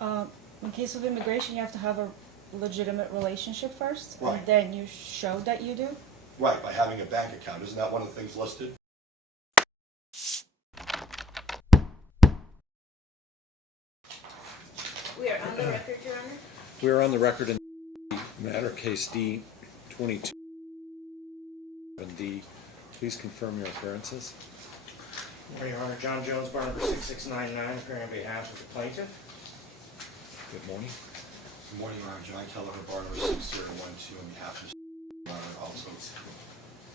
In case of immigration, you have to have a legitimate relationship first, Right. and then you show that you do. Right, by having a bank account. Isn't that one of the things listed? We are on the record, Your Honor. We're on the record in matter case D-22. And D, please confirm your appearances. Your Honor, John Jones, bar number 6699, appearing on behalf of the plaintiff. Good morning. Good morning, Your Honor. John Kelleher, bar number 6012, on behalf of Your Honor, also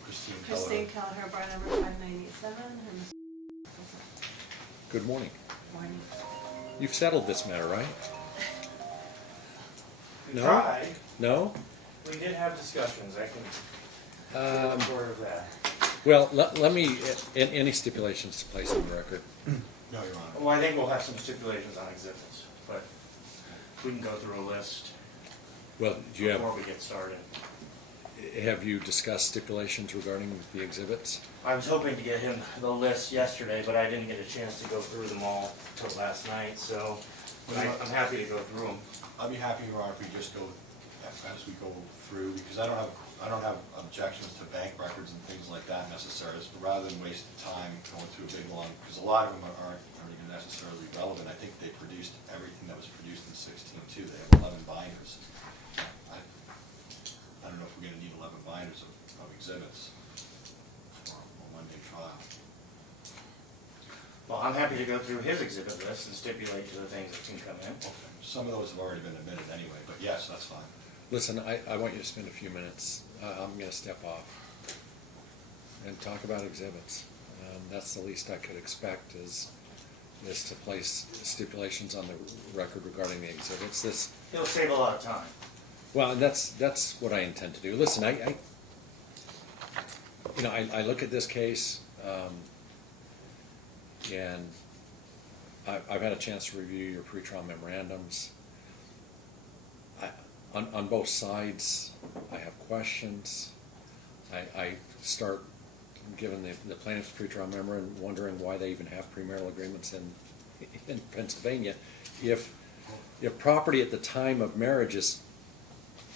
Christine Christine Kelleher. Kelleher, bar number 5987, and Mr. Good morning. Morning. You've settled this matter, right? We No? tried. No? We did have discussions. I can report of that. Well, let me, any stipulations to place on the record? No, Your Honor. Well, I think we'll have some stipulations on exhibits, but we can go through a list Well, do you before we get started. have you discussed stipulations regarding the exhibits? I was hoping to get him the list yesterday, but I didn't get a chance to go through them all till last night, so I'm happy to go through them. I'll be happy, Your Honor, if we just go, as we go through, because I don't have objections to bank records and things like that necessarily, but rather than waste the time going through a big long, because a lot of them aren't even necessarily relevant. I think they produced everything that was produced in 16-2. They have 11 binders. I don't know if we're gonna need 11 binders of exhibits for a one-day trial. Well, I'm happy to go through his exhibit list and stipulate to the things that can come in. Okay. Some of those have already been admitted anyway, but yes, that's fine. Listen, I want you to spend a few minutes. I'm going to step off and talk about exhibits. That's the least I could expect is to place stipulations on the record regarding the exhibits. It'll save a lot of time. Well, and that's what I intend to do. Listen, I look at this case, and I've had a chance to review your pretrial memorandums. On both sides, I have questions. I start, given the plaintiff's pretrial memorandum, wondering why they even have premarital agreements in Pennsylvania. If property at the time of marriage is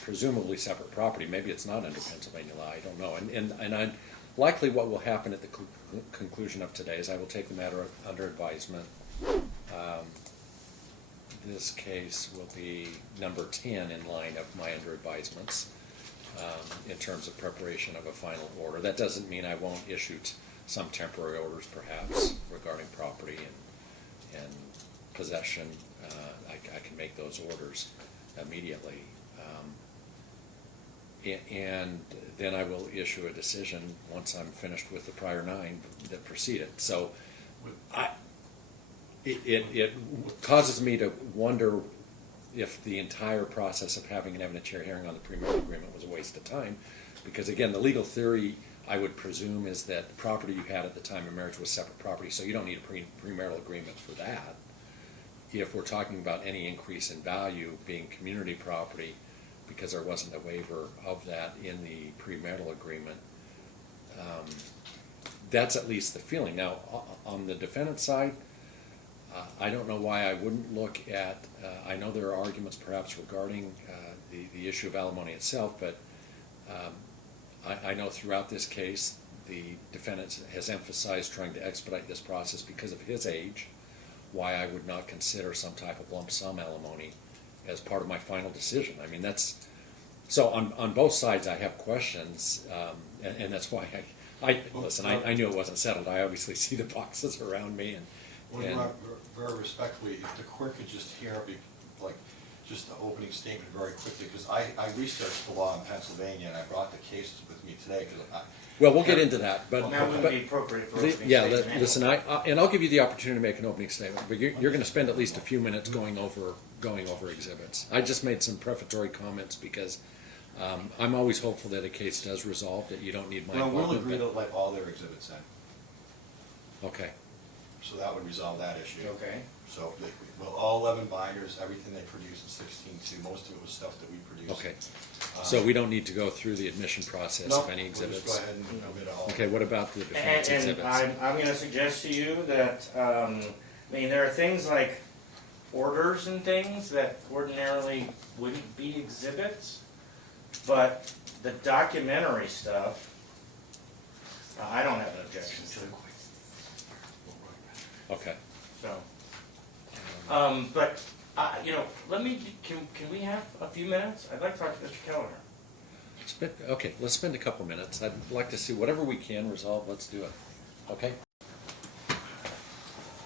presumably separate property, maybe it's not under Pennsylvania law, I don't know. And likely what will happen at the conclusion of today is I will take the matter under advisement. This case will be number 10 in line of my under advisements in terms of preparation of a final order. That doesn't mean I won't issue some temporary orders perhaps regarding property and possession. I can make those orders immediately. And then I will issue a decision once I'm finished with the prior 9 that preceded. So it causes me to wonder if the entire process of having an evidentiary hearing on the premarital agreement was a waste of time, because again, the legal theory I would presume is that the property you had at the time of marriage was separate property, so you don't need a premarital agreement for that. If we're talking about any increase in value being community property, because there wasn't a waiver of that in the premarital agreement, that's at least the feeling. Now, on the defendant's side, I don't know why I wouldn't look at, I know there are arguments perhaps regarding the issue of alimony itself, but I know throughout this case the defendant has emphasized trying to expedite this process because of his age, why I would not consider some type of lump sum alimony as part of my final decision. I mean, so on both sides I have questions, and that's why listen, I knew it wasn't settled. I obviously see the boxes around me, and Very respectfully, if the court could just hear just the opening statement very quickly, because I researched the law in Pennsylvania and I brought the cases with me today. Well, we'll get into that, but That wouldn't be appropriate for opening statement. listen, and I'll give you the opportunity to make an opening statement, but you're going to spend at least a few minutes going over exhibits. I just made some prefatory comments because I'm always hopeful that a case does resolve, that you don't need my involvement. We'll agree to let all their exhibits in. Okay. So that would resolve that issue. Okay. So all 11 binders, everything they produced in 16-2, most of it was stuff that we produced. Okay. So we don't need to go through the admission process of any exhibits? We'll just go ahead and omit all. Okay, what about the defense And exhibits? I'm going to suggest to you that, there are things like orders and things that ordinarily wouldn't be exhibits, but the documentary stuff, I don't have an objection to, Okay. so. But, you know, can we have a few minutes? I'd like to talk to Mr. Kelleher. Okay, let's spend a couple minutes. I'd like to see whatever we can resolve, let's do it. Okay?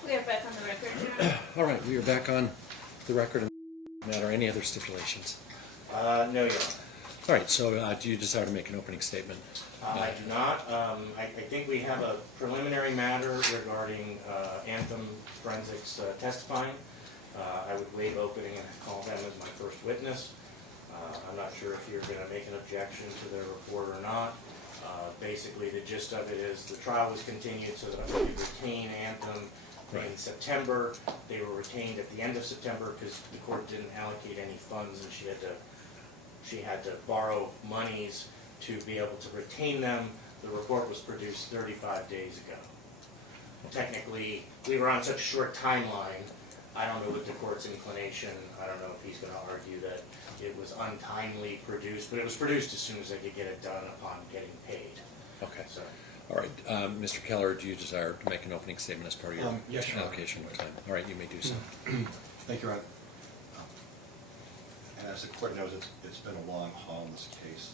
We are back on the record, Your Honor. All right, we are back on the record. Matter, any other stipulations? No, Your Honor. All right, so do you desire to make an opening statement? I do not. I think we have a preliminary matter regarding Anthem Forensics testifying. I would waive opening and call them as my first witness. I'm not sure if you're going to make an objection to their report or not. Basically, the gist of it is the trial was continued so that we could retain Anthem in September. They were retained at the end of September because the court didn't allocate any funds, and she had to borrow monies to be able to retain them. The report was produced 35 days ago. Technically, we were on such a short timeline. I don't know what the court's inclination. I don't know if he's going to argue that it was untimely produced, but it was produced as soon as they could get it done upon getting paid. Okay. So, All right, Mr. Kelleher, do you desire to make an opening statement as part of your Yes, Your Honor. allocation of time? All right, you may do so. Thank you, Your Honor. And as the court knows, it's been a long haul in this case.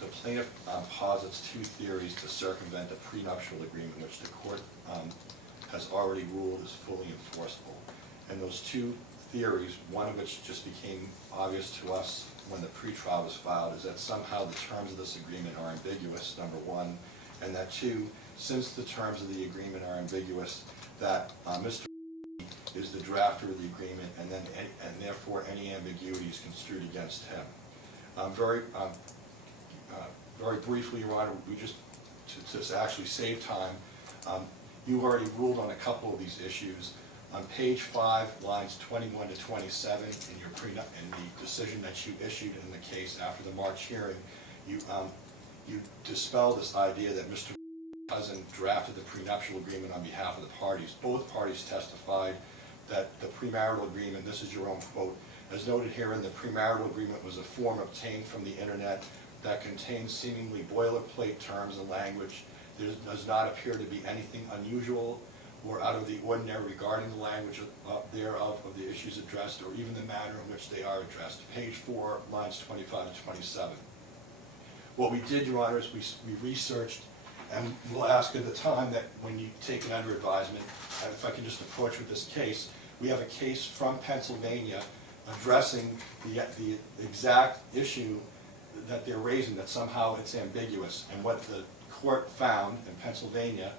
The plaintiff posits two theories to circumvent a prenuptial agreement, which the court has already ruled is fully enforceable. And those two theories, one of which just became obvious to us when the pretrial was filed, is that somehow the terms of this agreement are ambiguous, number one, and that two, since the terms of the agreement are ambiguous, that Mr. is the drafter of the agreement, and therefore any ambiguity is construed against him. Very briefly, Your Honor, we just to actually save time, you already ruled on a couple of these issues. On page 5, lines 21 to 27, in the decision that you issued in the case after the March hearing, you dispel this idea that Mr. Cousin drafted the prenuptial agreement on behalf of the parties. Both parties testified that the premarital agreement, this is your own quote, as noted herein, the premarital agreement was a form obtained from the internet that contains seemingly boilerplate terms and language. There does not appear to be anything unusual or out of the ordinary regarding the language thereof of the issues addressed, or even the manner in which they are addressed. Page 4, lines 25 to 27. What we did, Your Honor, is we researched, and we'll ask at the time that when you take it under advisement, if I can just approach with this case, we have a case from Pennsylvania addressing the exact issue that they're raising, that somehow it's ambiguous. And what the court found in Pennsylvania,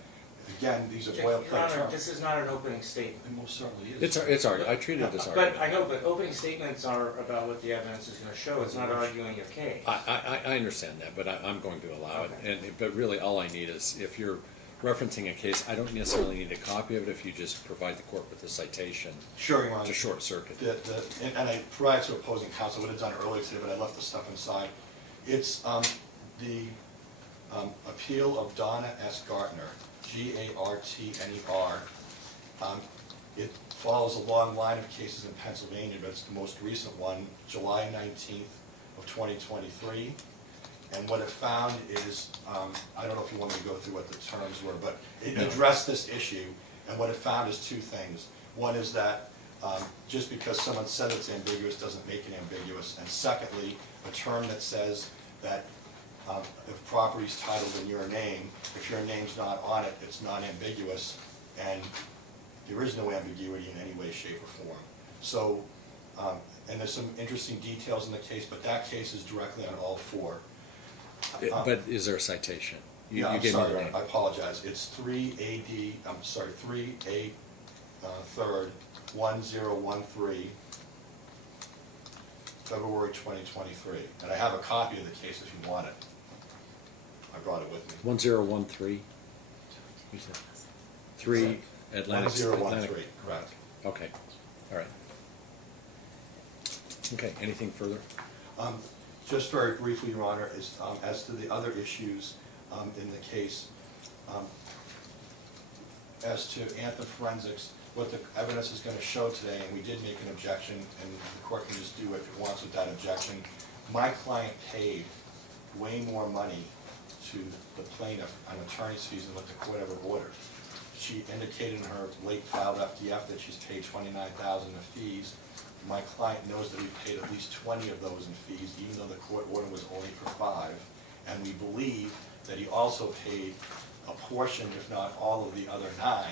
again, these are Your boilerplate Honor, terms. this is not an opening statement. It most certainly is. It's I treated it as argument. But I know, but opening statements are about what the evidence is going to show. It's not arguing your case. I understand that, but I'm going to allow it. But really, all I need is, if you're referencing a case, I don't necessarily need a copy of it if you just provide the court with a citation Sure, Your Honor. to short circuit. And I provided to opposing counsel, I would have done it earlier today, but I left the stuff inside. It's the appeal of Donna S. Gartner, Gartner. It follows a long line of cases in Pennsylvania, but it's the most recent one, July 19th of 2023. And what it found is, I don't know if you want me to go through what the terms were, but it addressed this issue, and what it found is two things. One is that just because someone said it's ambiguous doesn't make it ambiguous. And secondly, a term that says that if property's titled in your name, if your name's not on it, it's non-ambiguous, and there is no ambiguity in any way, shape, or form. So, and there's some interesting details in the case, but that case is directly on all four. But is there a citation? You I'm gave me sorry, the name. I apologize. It's 3A 3rd 1013, February 2023. And I have a copy of the case if you want it. I brought it with me. 1013? You said 3 Atlantic. 1013, correct. Okay, all right. Okay, anything further? Just very briefly, Your Honor, is, as to the other issues in the case, as to Anthem Forensics, what the evidence is going to show today, and we did make an objection, and the court can just do what it wants with that objection. My client paid way more money to the plaintiff on attorney's fees than what the court ever ordered. She indicated in her late filed FDF that she's paid $29,000 in fees. My client knows that we paid at least 20 of those in fees, even though the court order was only for 5. And we believe that he also paid a portion, if not all of the other 9,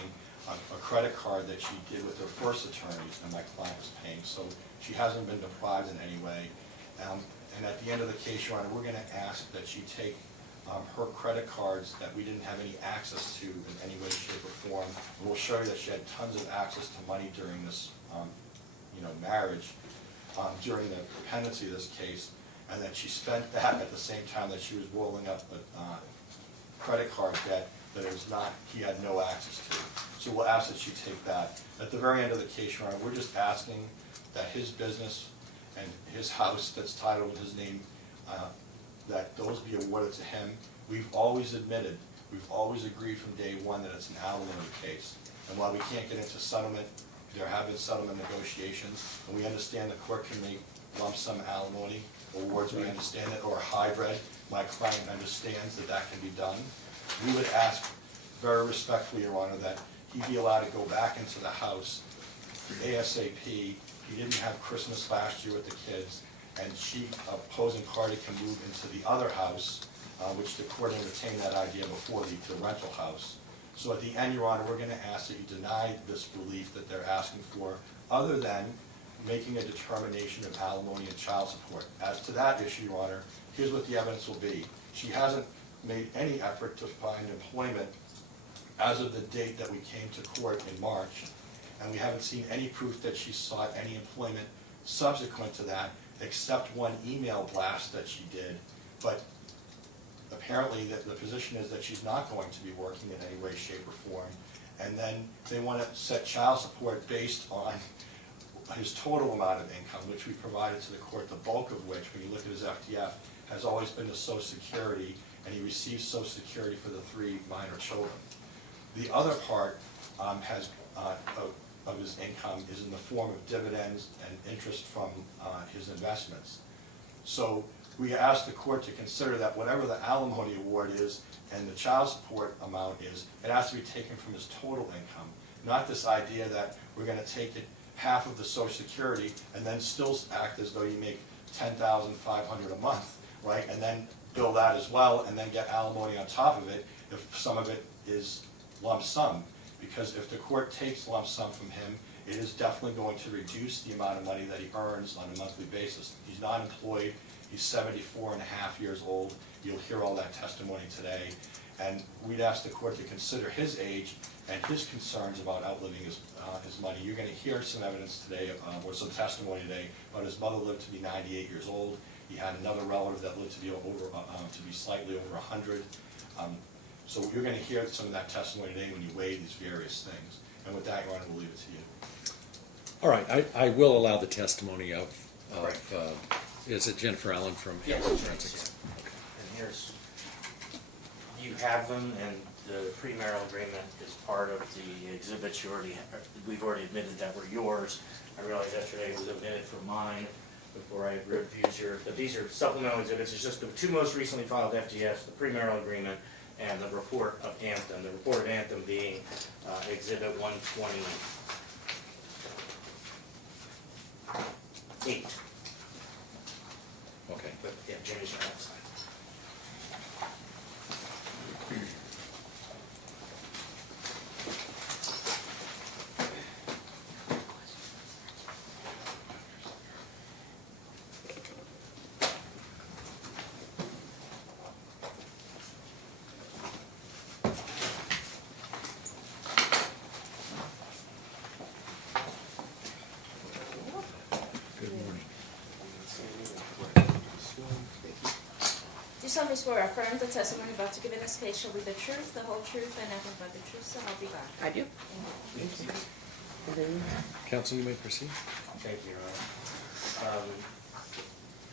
a credit card that she did with her first attorneys, and my client was paying. So she hasn't been deprived in any way. And at the end of the case, Your Honor, we're going to ask that she take her credit cards that we didn't have any access to in any way, shape, or form. And we'll show you that she had tons of access to money during this marriage, during the pendency of this case, and that she spent that at the same time that she was rolling up a credit card debt that it was not, he had no access to. So we'll ask that she take that. At the very end of the case, Your Honor, we're just asking that his business and his house that's titled in his name, that those be awarded to him. We've always admitted, we've always agreed from day one that it's an alimony case. And while we can't get into settlement, there have been settlement negotiations, and we understand the court can make lump sum alimony awards, we understand it, or hybrid. My client understands that that can be done. We would ask very respectfully, Your Honor, that he be allowed to go back into the house ASAP. He didn't have Christmas last year with the kids, and she, opposing party, can move into the other house, which the court entertained that idea before, the rental house. So at the end, Your Honor, we're going to ask that you deny this relief that they're asking for, other than making a determination of alimony and child support. As to that issue, Your Honor, here's what the evidence will be. She hasn't made any effort to find employment as of the date that we came to court in March, and we haven't seen any proof that she sought any employment subsequent to that, except one email blast that she did. But apparently the position is that she's not going to be working in any way, shape, or form. And then they want to set child support based on his total amount of income, which we provided to the court, the bulk of which, when you look at his FDF, has always been to Social Security, and he receives Social Security for the 3 minor children. The other part of his income is in the form of dividends and interest from his investments. So we asked the court to consider that whatever the alimony award is and the child support amount is, it has to be taken from his total income, not this idea that we're going to take it half of the Social Security and then still act as though you make $10,500 a month, right? And then bill that as well, and then get alimony on top of it if some of it is lump sum. Because if the court takes lump sum from him, it is definitely going to reduce the amount of money that he earns on a monthly basis. He's not employed. He's 74 and a half years old. You'll hear all that testimony today. And we'd ask the court to consider his age and his concerns about outliving his money. You're going to hear some evidence today, or some testimony today, about his mother lived to be 98 years old. He had another relative that lived to be slightly over 100. So you're going to hear some of that testimony today when you weigh these various things. And with that, Your Honor, we'll leave it to you. All right, I will allow the testimony of is it Jennifer Allen from Yes. Forensics? And here's, you have them, and the premarital agreement is part of the exhibits we've already admitted that were yours. I realized yesterday it was admitted for mine before I reviewed yours, but these are supplemental exhibits. It's just the 2 most recently filed FDFs, the premarital agreement and the report of Anthem. The report of Anthem being exhibit 128. Okay. But yeah, Jimmy's right outside. Good morning. Do solemnly swear or affirm the testimony about to give in this case shall be the truth, the whole truth, and nothing but the truth, so help you God. I do. Counsel, you may proceed. Thank you, Your Honor.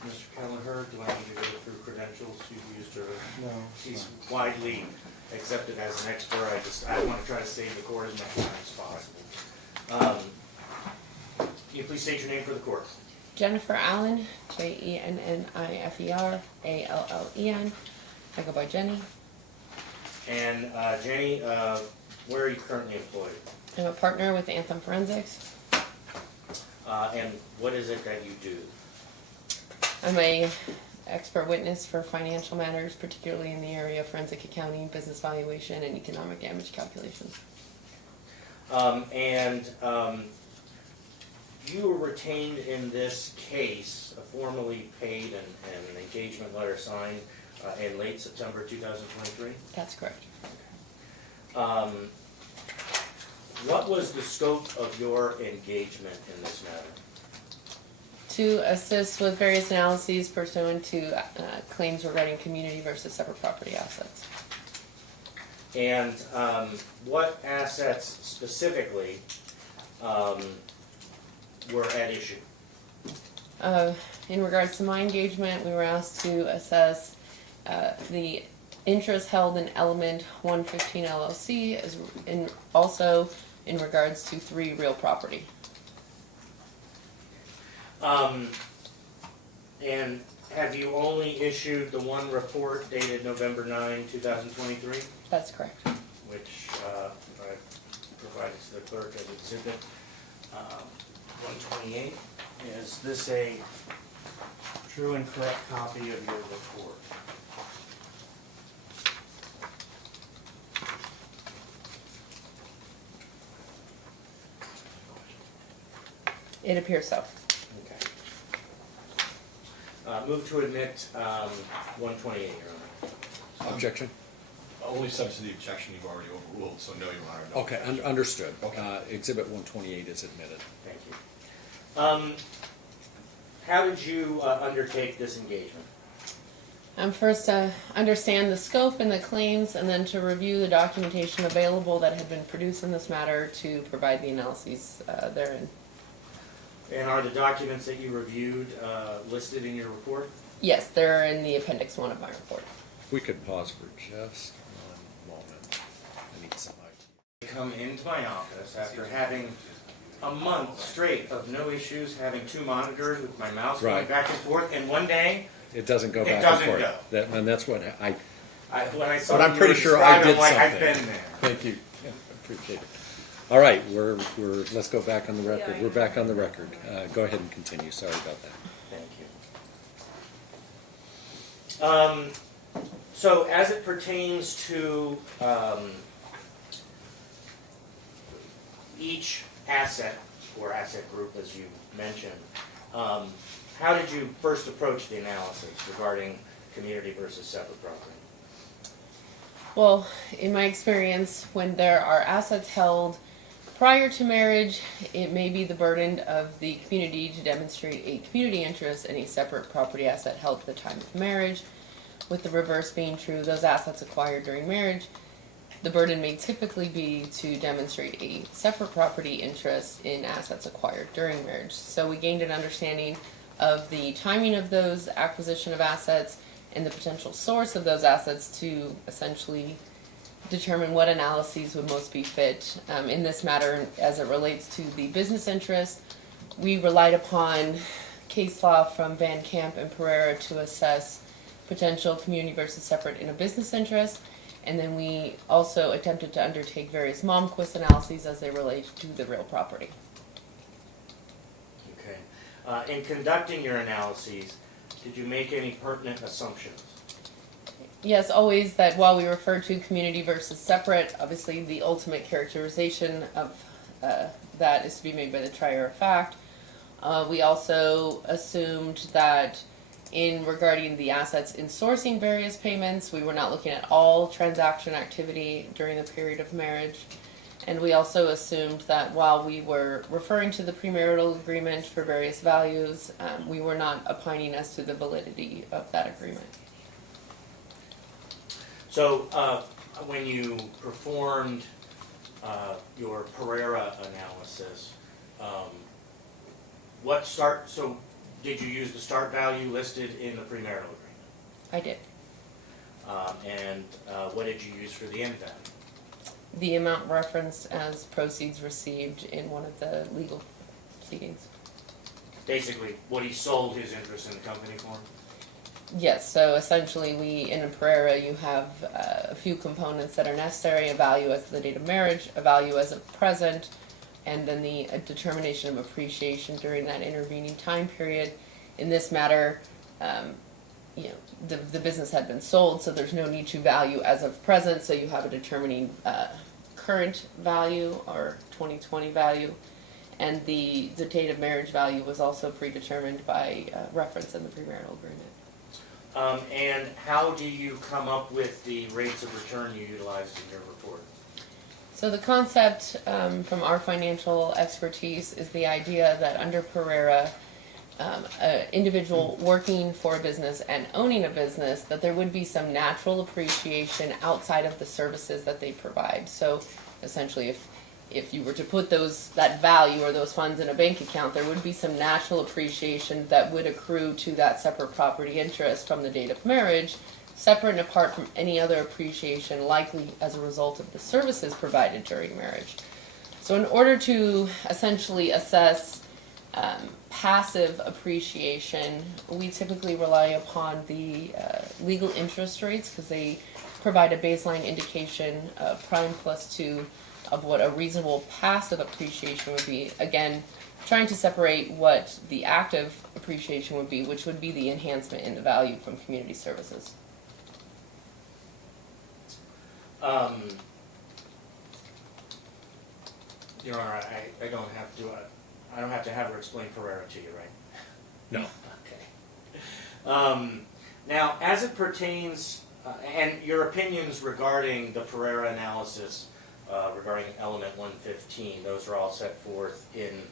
Mr. Kelleher, do I need to go through credentials you've used her? No. She's widely accepted as an expert. I want to try to save the court as much time as possible. Can you please state your name for the court? Jennifer Allen, Jennifer Allen. I go by Jenny. And Jenny, where are you currently employed? I'm a partner with Anthem Forensics. And what is it that you do? I'm a expert witness for financial matters, particularly in the area of forensic accounting, business valuation, and economic damage calculations. You were retained in this case, formally paid and an engagement letter signed in late September 2023? That's correct. What was the scope of your engagement in this matter? To assist with various analyses pursuant to claims regarding community versus separate property assets. And what assets specifically were at issue? In regards to my engagement, we were asked to assess the interest held in Element 115 LLC, also in regards to 3 real property. And have you only issued the one report dated November 9, 2023? That's correct. Which I provided to the clerk as exhibit 128. Is this a true and correct copy of your report? It appears so. Okay. Move to admit 128, Your Honor. Objection? Only subject to the objection you've already overruled, so no, Your Honor. No Okay, objection. understood. Okay. Exhibit 128 is admitted. Thank you. How did you undertake this engagement? First to understand the scope and the claims, and then to review the documentation available that had been produced in this matter to provide the analyses therein. And are the documents that you reviewed listed in your report? Yes, they're in the Appendix 1 of my report. We could pause for just one moment. I need some IT. Come into my office after having a month straight of no issues, having 2 monitors with my mouse going Right. back and forth, and one day, It doesn't go It back doesn't and forth. go. And that's what when I saw But I'm you pretty were sure I describing, did I'm like, something. I've been there. Thank you. I appreciate it. All right, let's go back on the record. We're back on the record. Go ahead and continue. Sorry about that. Thank you. So as it pertains to each asset or asset group, as you mentioned, how did you first approach the analysis regarding community versus separate property? Well, in my experience, when there are assets held prior to marriage, it may be the burden of the community to demonstrate a community interest in a separate property asset held at the time of marriage. With the reverse being true, those assets acquired during marriage, the burden may typically be to demonstrate a separate property interest in assets acquired during marriage. So we gained an understanding of the timing of those acquisition of assets and the potential source of those assets to essentially determine what analyses would most be fit. In this matter, as it relates to the business interest, we relied upon case law from Van Camp and Pereira to assess potential community versus separate in a business interest. And then we also attempted to undertake various Momquist analyses as they relate to the real property. Okay. In conducting your analyses, did you make any pertinent assumptions? Yes, always that while we refer to community versus separate, obviously the ultimate characterization of that is to be made by the trier of fact. We also assumed that in regarding the assets in sourcing various payments, we were not looking at all transaction activity during the period of marriage. And we also assumed that while we were referring to the premarital agreement for various values, we were not opining as to the validity of that agreement. So when you performed your Pereira analysis, so did you use the start value listed in the premarital agreement? I did. And what did you use for the end value? The amount referenced as proceeds received in one of the legal proceedings. Basically, what he sold his interest in the company for? Yes, so essentially in a Pereira you have a few components that are necessary, a value as of the date of marriage, a value as of present, and then a determination of appreciation during that intervening time period. In this matter, the business had been sold, so there's no need to value as of present, so you have a determining current value or 2020 value. And the date of marriage value was also predetermined by reference in the premarital agreement. And how do you come up with the rates of return you utilized in your report? So the concept from our financial expertise is the idea that under Pereira, an individual working for a business and owning a business, that there would be some natural appreciation outside of the services that they provide. So essentially, if you were to put that value or those funds in a bank account, there would be some natural appreciation that would accrue to that separate property interest from the date of marriage, separate and apart from any other appreciation likely as a result of the services provided during marriage. So in order to essentially assess passive appreciation, we typically rely upon the legal interest rates because they provide a baseline indication of prime plus 2 of what a reasonable passive appreciation would be. Again, trying to separate what the active appreciation would be, which would be the enhancement in the value from community services. Your Honor, I don't have to. I don't have to have her explain Pereira to you, right? No. Okay. Now, as it pertains, and your opinions regarding the Pereira analysis regarding element 115, those are all set forth in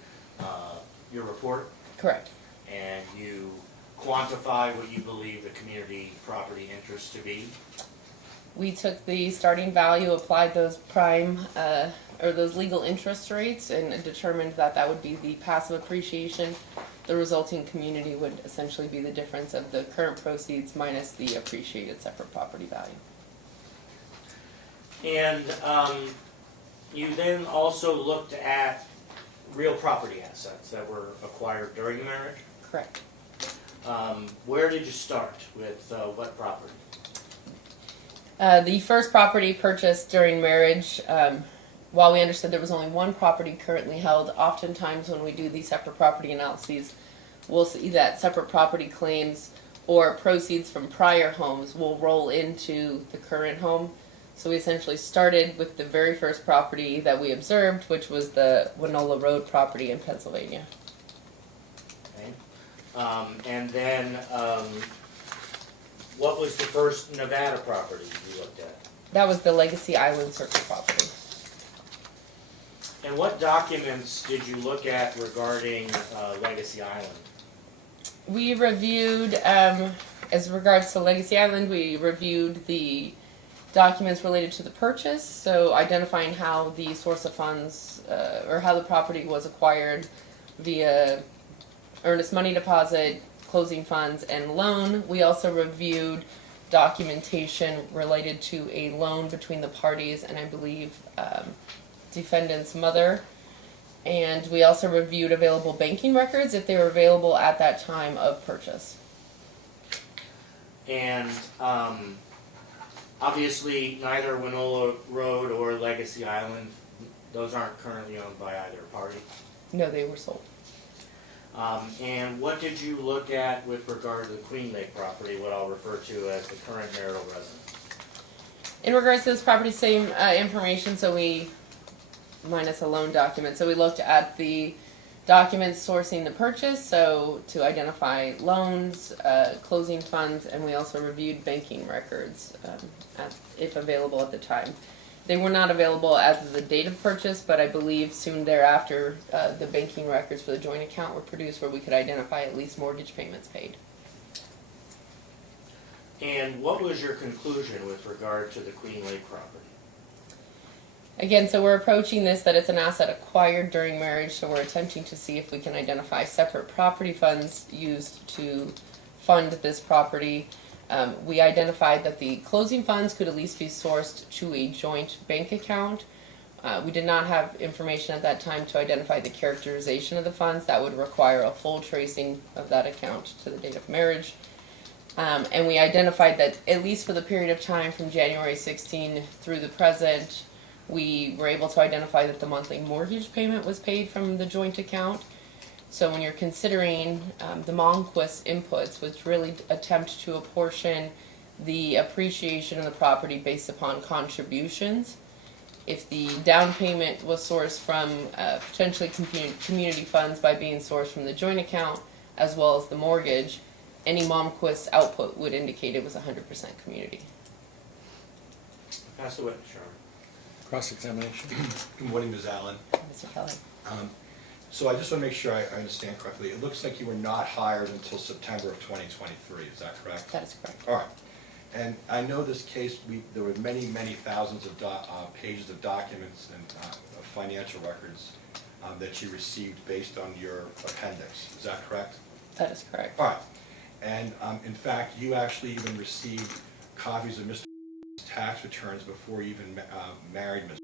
your report? Correct. And you quantify what you believe the community property interest to be? We took the starting value, applied those prime or those legal interest rates, and determined that that would be the passive appreciation. The resulting community would essentially be the difference of the current proceeds minus the appreciated separate property value. And you then also looked at real property assets that were acquired during the marriage? Correct. Where did you start with what property? The first property purchased during marriage, while we understood there was only one property currently held, oftentimes when we do these separate property analyses, we'll see that separate property claims or proceeds from prior homes will roll into the current home. So we essentially started with the very first property that we observed, which was the Winola Road property in Pennsylvania. Okay. And then what was the first Nevada property you looked at? That was the Legacy Island Circle property. And what documents did you look at regarding Legacy Island? We reviewed, as regards to Legacy Island, we reviewed the documents related to the purchase, so identifying how the source of funds, or how the property was acquired via earnest money deposit, closing funds, and loan. We also reviewed documentation related to a loan between the parties and I believe defendant's mother. And we also reviewed available banking records if they were available at that time of purchase. And obviously neither Winola Road or Legacy Island, those aren't currently owned by either party. No, they were sold. And what did you look at with regard to the Queen Lake property, what I'll refer to as the current marital residence? In regards to this property, same information, so we, minus a loan document, so we looked at the documents sourcing the purchase, so to identify loans, closing funds, and we also reviewed banking records, if available at the time. They were not available as of the date of purchase, but I believe soon thereafter the banking records for the joint account were produced where we could identify at least mortgage payments paid. And what was your conclusion with regard to the Queen Lake property? Again, so we're approaching this that it's an asset acquired during marriage, so we're attempting to see if we can identify separate property funds used to fund this property. We identified that the closing funds could at least be sourced to a joint bank account. We did not have information at that time to identify the characterization of the funds. That would require a full tracing of that account to the date of marriage. And we identified that at least for the period of time from January 16 through the present, we were able to identify that the monthly mortgage payment was paid from the joint account. So when you're considering the Momquist inputs, which really attempt to apportion the appreciation of the property based upon contributions, if the down payment was sourced from potentially community funds by being sourced from the joint account, as well as the mortgage, any Momquist output would indicate it was 100% community. Pass the witness, Your Honor. Cross-examination? Good morning, Ms. Allen. Mr. Kelly. So I just want to make sure I understand correctly. It looks like you were not hired until September of 2023, is that correct? That is correct. All right. And I know this case, there were many, many thousands of pages of documents and financial records that you received based on your appendix. Is that correct? That is correct. All right. And in fact, you actually even received copies of Mr. tax returns before you even married Ms. Is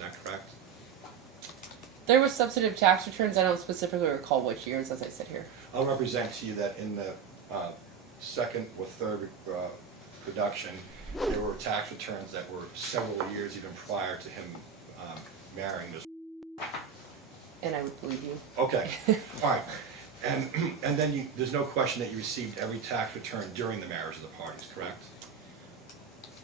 that correct? There were substantive tax returns. I don't specifically recall which years as I sit here. I'll represent to you that in the second or third production, there were tax returns that were several years even prior to him marrying Ms. And I would believe you. Okay, all right. And then there's no question that you received every tax return during the marriage of the parties, correct?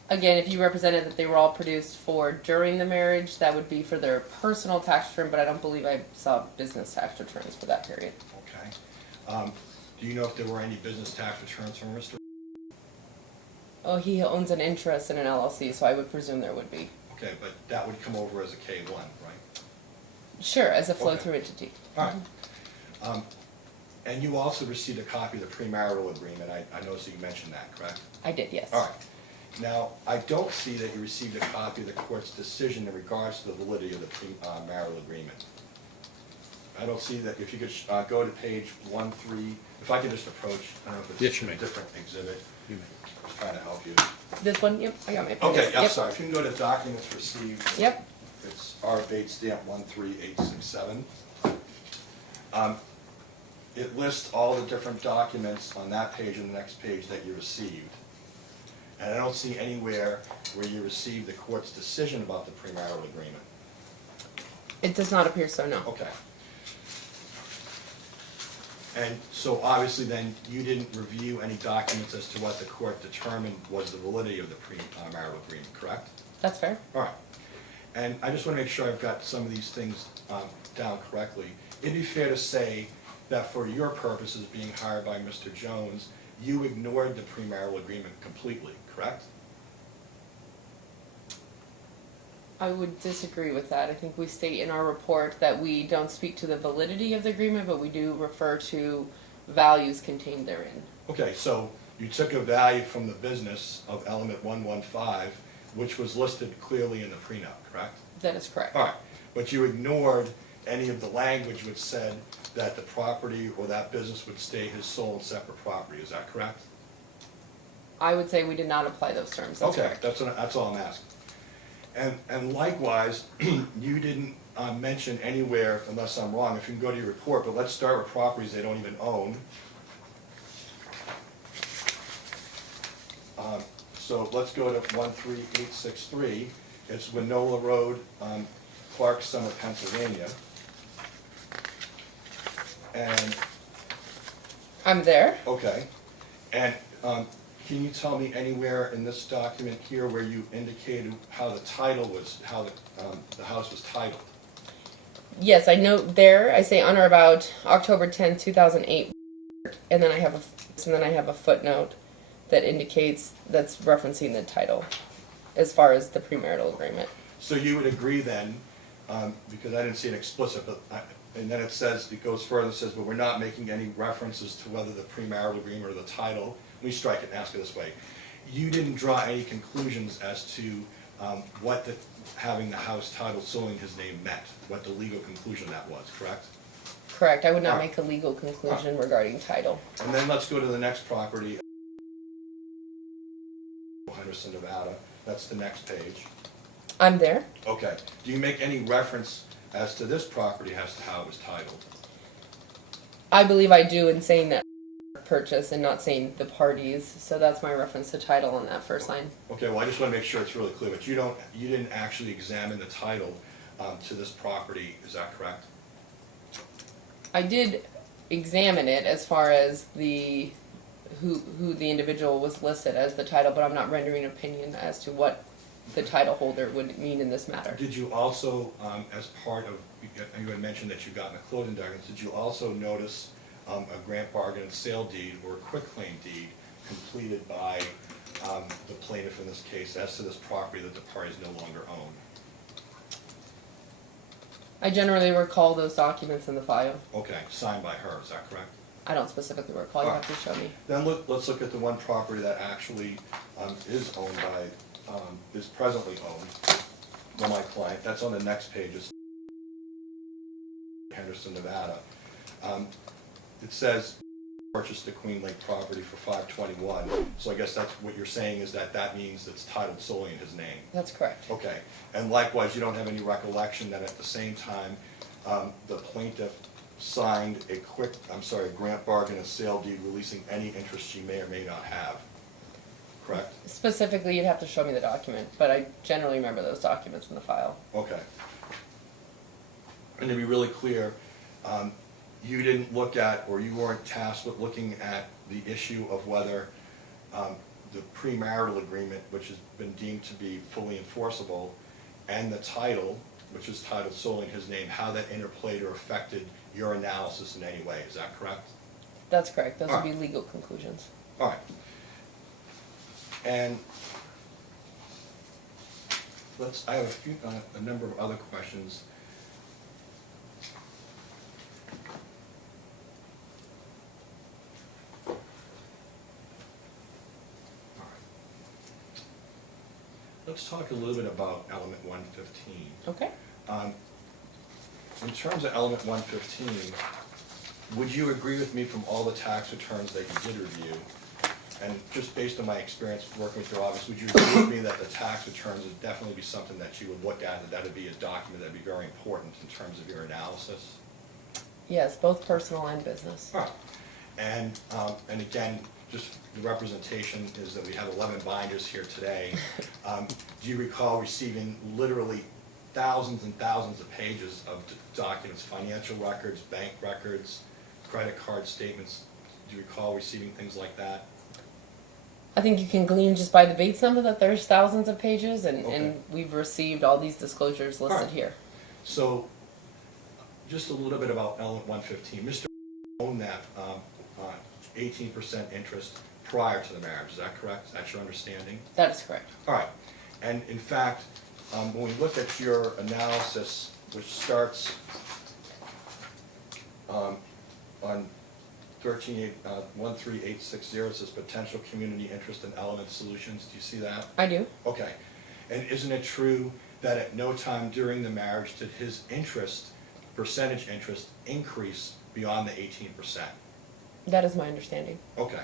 Again, if you represented that they were all produced for during the marriage, that would be for their personal tax return, but I don't believe I saw business tax returns for that period. Okay. Do you know if there were any business tax returns from Mr.? Oh, he owns an interest in an LLC, so I would presume there would be. Okay, but that would come over as a K-1, right? Sure, as a flow-through entity. All right. And you also received a copy of the premarital agreement. I noticed that you mentioned that, correct? I did, yes. All right. Now, I don't see that you received a copy of the court's decision in regards to the validity of the premarital agreement. I don't see that. If you could go to page 13, if I could just approach, I don't know if it's Yes, you a may. different exhibit. You may. I was trying to help you. This one, yep, I got my Okay, appendix. I'm Yep. sorry. If you can go to documents received. Yep. It's R date stamp 13867. It lists all the different documents on that page and the next page that you received. And I don't see anywhere where you received the court's decision about the premarital agreement. It does not appear so, no. Okay. And so obviously then you didn't review any documents as to what the court determined was the validity of the premarital agreement, correct? That's fair. All right. And I just want to make sure I've got some of these things down correctly. It'd be fair to say that for your purposes, being hired by Mr. Jones, you ignored the premarital agreement completely, correct? I would disagree with that. I think we state in our report that we don't speak to the validity of the agreement, but we do refer to values contained therein. Okay, so you took a value from the business of element 115, which was listed clearly in the prenup, correct? That is correct. All right, but you ignored any of the language which said that the property or that business would stay his sole and separate property, is that correct? I would say we did not apply those terms. That's Okay, correct. that's all I'm asking. And likewise, you didn't mention anywhere, unless I'm wrong, if you can go to your report, but let's start with properties they don't even own. So let's go to 13863. It's Winola Road, Clark Summit, Pennsylvania. And, I'm there. okay, and can you tell me anywhere in this document here where you indicated how the title was, how the house was titled? Yes, I note there. I say on or about October 10th, 2008, and then I have a footnote that indicates that's referencing the title, as far as the premarital agreement. So you would agree then, because I didn't see it explicit, but and then it says, it goes further and says, but we're not making any references to whether the premarital agreement or the title. Let me strike it and ask it this way. You didn't draw any conclusions as to what having the house titled solely in his name meant, what the legal conclusion that was, correct? Correct. I would not Alright. make a legal conclusion regarding title. And then let's go to the next property, Henderson, Nevada. That's the next page. I'm there. Okay. Do you make any reference as to this property as to how it was titled? I believe I do in saying that purchase and not saying the parties. So that's my reference to title on that first line. Okay, well, I just want to make sure it's really clear, but you didn't actually examine the title to this property, is that correct? I did examine it as far as the who the individual was listed as the title, but I'm not rendering an opinion as to what the title holder would mean in this matter. Did you also, as part of, you had mentioned that you got in the clothing documents, did you also notice a grant bargain and sale deed or a quitclaim deed completed by the plaintiff in this case as to this property that the parties no longer own? I generally recall those documents in the file. Okay, signed by her, is that correct? I don't specifically recall. You have to show me. Then let's look at the one property that actually is owned by, is presently owned by my client. That's on the next page, it's Henderson, Nevada. It says purchased the Queen Lake property for $521. So I guess that's what you're saying is that that means it's titled solely in his name. That's correct. Okay, and likewise, you don't have any recollection that at the same time, the plaintiff signed a grant bargain and sale deed releasing any interest she may or may not have, correct? Specifically, you'd have to show me the document, but I generally remember those documents in the file. Okay. And to be really clear, you didn't look at, or you weren't tasked with looking at the issue of whether the premarital agreement, which has been deemed to be fully enforceable, and the title, which is titled solely in his name, how that interplayed or affected your analysis in any way. Is that correct? That's correct. Those All would right. be legal conclusions. All right. And I have a number of other questions. All right. Let's talk a little bit about element 115. Okay. In terms of element 115, would you agree with me from all the tax returns that you did review, and just based on my experience working with your office, would you agree with me that the tax returns would definitely be something that you would look at, that would be a document that would be very important in terms of your analysis? Yes, both personal and business. All right. And again, just the representation is that we have 11 binders here today. Do you recall receiving literally thousands and thousands of pages of documents, financial records, bank records, credit card statements? Do you recall receiving things like that? I think you can glean just by the Bates number that there's thousands of pages, and, Okay. and we've received all these disclosures listed right. here. So, just a little bit about element 115. Mr. owned that 18% interest prior to the marriage, is that correct? Is that your understanding? That is correct. All right, and in fact, when we look at your analysis, which starts on 13860, it says potential community interest in element solutions, do you see that? I do. Okay, and isn't it true that at no time during the marriage did his interest, percentage interest, increase beyond the 18%? That is my understanding. Okay.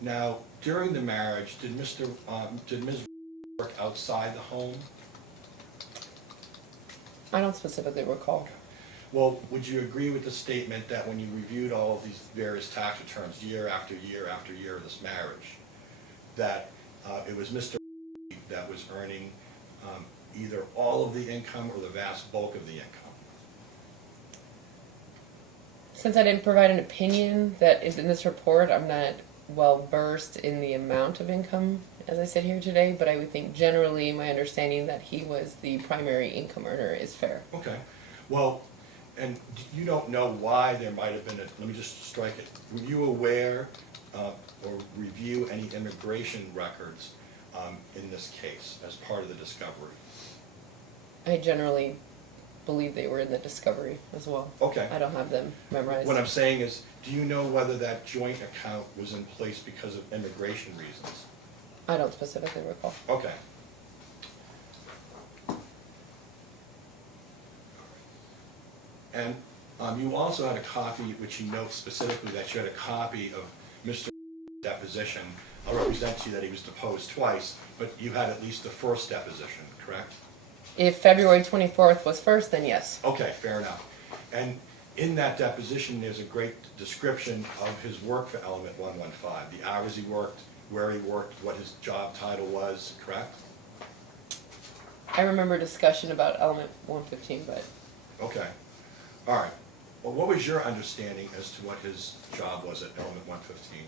Now, during the marriage, did Ms. work outside the home? I don't specifically recall. Well, would you agree with the statement that when you reviewed all of these various tax returns year after year after year of this marriage, that it was Mr. that was earning either all of the income or the vast bulk of the income? Since I didn't provide an opinion that is in this report, I'm not well versed in the amount of income as I sit here today, but I would think generally my understanding that he was the primary income earner is fair. Okay. Well, and you don't know why there might have been let me just strike it. Were you aware or review any immigration records in this case as part of the discovery? I generally believe they were in the discovery as well. Okay. I don't have them memorized. What I'm saying is, do you know whether that joint account was in place because of immigration reasons? I don't specifically recall. Okay. And you also had a copy, which you note specifically that you had a copy of Mr. deposition. I'll represent to you that he was deposed twice, but you had at least the first deposition, correct? If February 24th was first, then yes. Okay, fair enough. And in that deposition, there's a great description of his work for Element 115, the hours he worked, where he worked, what his job title was, correct? I remember discussion about element 115, but Okay, all right. Well, what was your understanding as to what his job was at Element 115?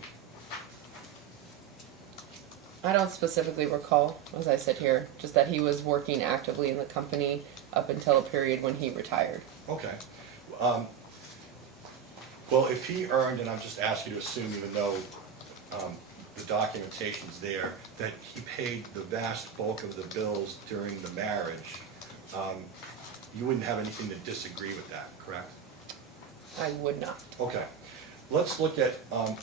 I don't specifically recall, as I sit here, just that he was working actively in the company up until a period when he retired. Okay. Well, if he earned, and I'm just asking you to assume, even though the documentation's there, that he paid the vast bulk of the bills during the marriage, you wouldn't have anything to disagree with that, correct? I would not. Okay. Let's look at,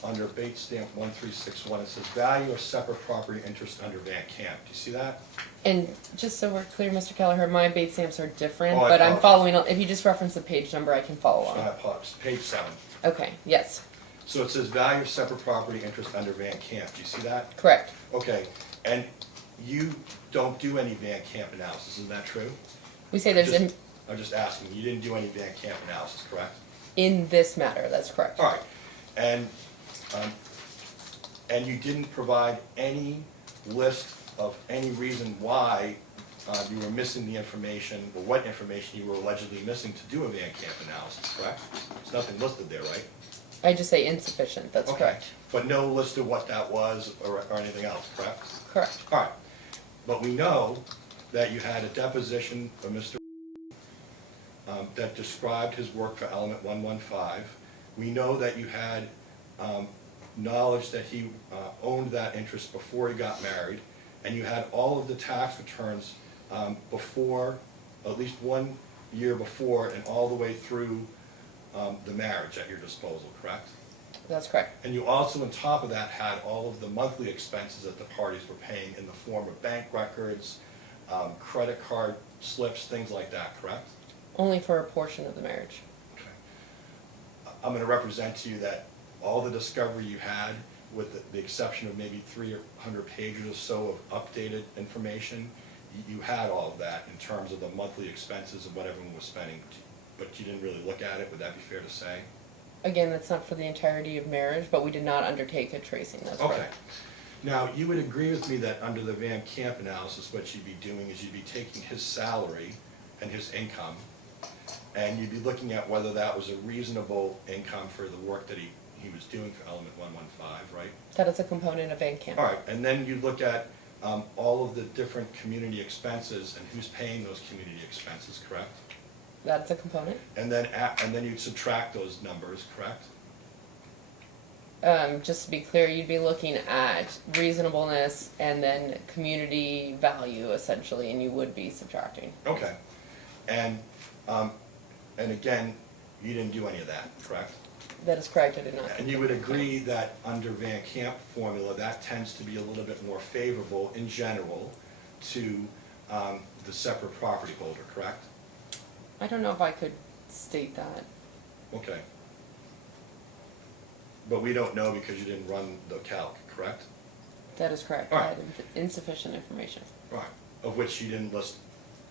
under Bates stamp 1361, it says value of separate property interest under Van Camp. Do you see that? And just so we're clear, Mr. Kelleher, my bait stamps are different, Oh, I but I'm apologize. following, if you just reference the page number, I can follow So I on. apologize. Page 7. Okay, yes, So it says value of separate property interest under Van Camp. Do you see that? correct. Okay, and you don't do any Van Camp analysis, isn't that true? We say there's, I'm just asking, you didn't do any Van Camp analysis, correct? in this matter, that's correct. All right, and you didn't provide any list of any reason why you were missing the information, or what information you were allegedly missing to do a Van Camp analysis, correct? There's nothing listed there, right? I just say insufficient, that's Okay. correct. But no list of what that was or anything else, correct? Correct. All right, but we know that you had a deposition of Mr. That described his work for Element 115. We know that you had knowledge that he owned that interest before he got married, and you had all of the tax returns before, at least 1 year before, and all the way through the marriage at your disposal, correct? That's correct. And you also, on top of that, had all of the monthly expenses that the parties were paying in the form of bank records, credit card slips, things like that, correct? Only for a portion of the marriage. Okay. I'm going to represent to you that all the discovery you had, with the exception of maybe 300 pages or so of updated information, you had all of that in terms of the monthly expenses of what everyone was spending, but you didn't really look at it. Would that be fair to say? Again, that's not for the entirety of marriage, but we did not undertake a tracing, that's Okay. correct. Now, you would agree with me that under the Van Camp analysis, what you'd be doing is you'd be taking his salary and his income, and you'd be looking at whether that was a reasonable income for the work that he was doing for Element 115, right? That is a component of Van Camp. All right, and then you look at all of the different community expenses and who's paying those community expenses, correct? That's a component. And then you'd subtract those numbers, correct? Just to be clear, you'd be looking at reasonableness and then community value essentially, and you would be subtracting. Okay. And again, you didn't do any of that, correct? That is correct, I did not. And you would agree that under Van Camp formula, that tends to be a little bit more favorable in general to the separate property holder, correct? I don't know if I could state that. Okay. But we don't know because you didn't run the calc, correct? That is correct. All I right. had insufficient information. Right. Of which you didn't list,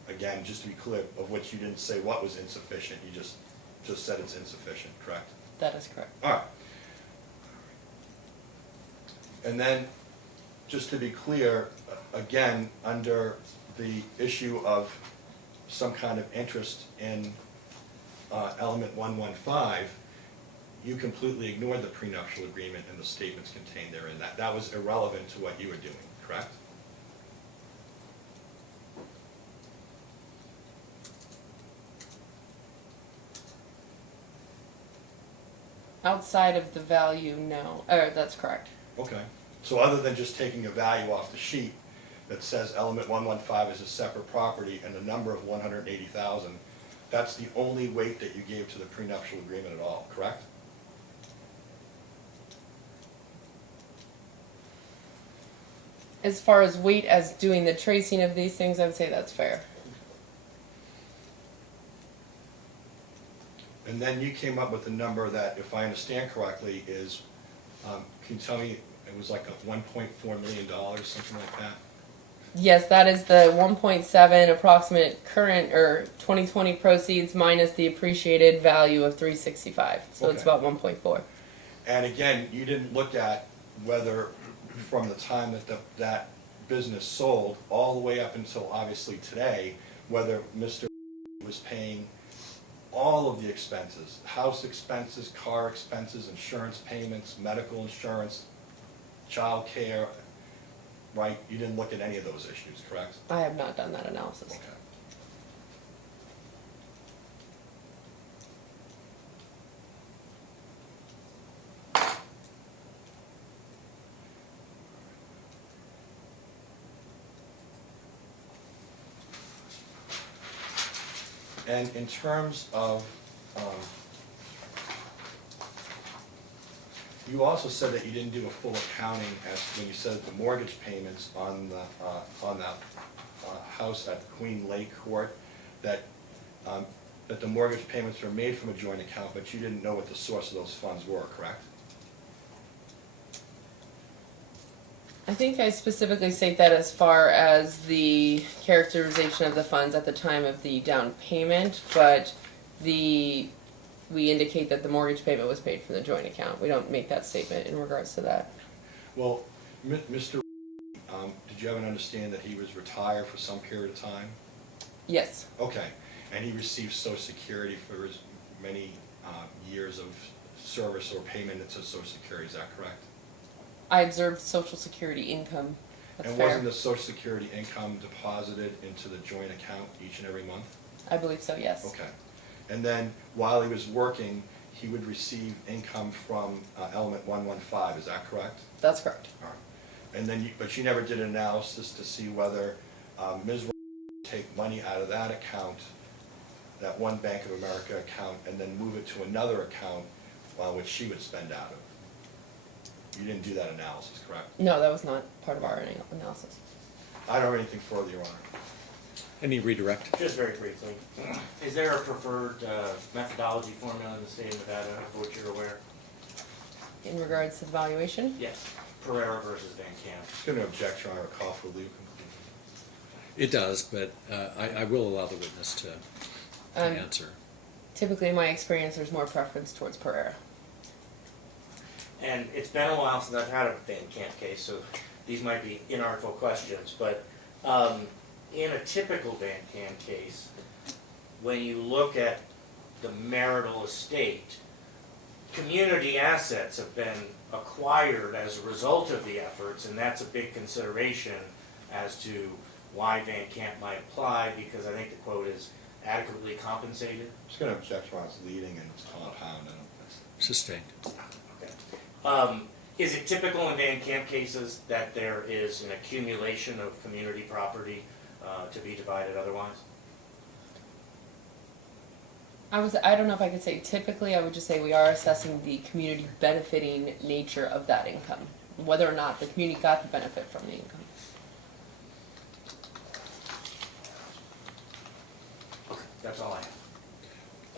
again, just to be clear, of which you didn't say what was insufficient, you just said it's insufficient, correct? That is correct. All right. And then, just to be clear, again, under the issue of some kind of interest in Element 115, you completely ignored the prenuptial agreement and the statements contained therein. That was irrelevant to what you were doing, correct? Outside of the value, no. That's correct. Okay. So other than just taking a value off the sheet that says Element 115 is a separate property and a number of 180,000, that's the only weight that you gave to the prenuptial agreement at all, correct? As far as weight as doing the tracing of these things, I would say that's fair. And then you came up with a number that, if I understand correctly, is, can you tell me it was like a $1.4 million, something like that. Yes, that is the 1.7 approximate current or 2020 proceeds minus the appreciated value of 365. So it's Okay. about 1.4. And again, you didn't look at whether from the time that that business sold all the way up until obviously today, whether Mr. was paying all of the expenses, house expenses, car expenses, insurance payments, medical insurance, child care, right? You didn't look at any of those issues, correct? I have not done that analysis. Okay. And in terms of, you also said that you didn't do a full accounting as when you said the mortgage payments on that house at Queen Lake Court, that the mortgage payments were made from a joint account, but you didn't know what the source of those funds were, correct? I think I specifically state that as far as the characterization of the funds at the time of the down payment, but we indicate that the mortgage payment was paid from the joint account. We don't make that statement in regards to that. Well, Mr. Did you ever understand that he was retired for some period of time? Yes, Okay, and he received Social Security for his many years of service or payment into Social Security, is that correct? I observed Social Security income. That's And fair. wasn't the Social Security income deposited into the joint account each and every month? I believe so, yes. Okay. And then while he was working, he would receive income from element 115, is that correct? That's correct. All right. And then, but you never did an analysis to see whether Ms. would take money out of that account, that one Bank of America account, and then move it to another account, which she would spend out of. You didn't do that analysis, correct? No, that was not part of our analysis. I don't have anything further, Your Honor. Any redirect? Just very briefly, is there a preferred methodology formula in the state of Nevada of which you're aware? In regards to the valuation? Yes, Pereira versus Van Camp. Just going to object, Your Honor, call for leave. It does, but I will allow the witness to answer. Typically, in my experience, there's more preference towards Pereira. And it's been a while since I've had a Van Camp case, so these might be inartful questions, but in a typical Van Camp case, when you look at the marital estate, community assets have been acquired as a result of the efforts, and that's a big consideration as to why Van Camp might apply, because I think the quote is adequately compensated. Just going to object, Your Honor, it's leading and it's calling a pound. Sustained. Okay. Is it typical in Van Camp cases that there is an accumulation of community property to be divided otherwise? I don't know if I could say typically. I would just say we are assessing the community benefiting nature of that income, whether or not the community got the benefit from the income. Okay, that's all I have.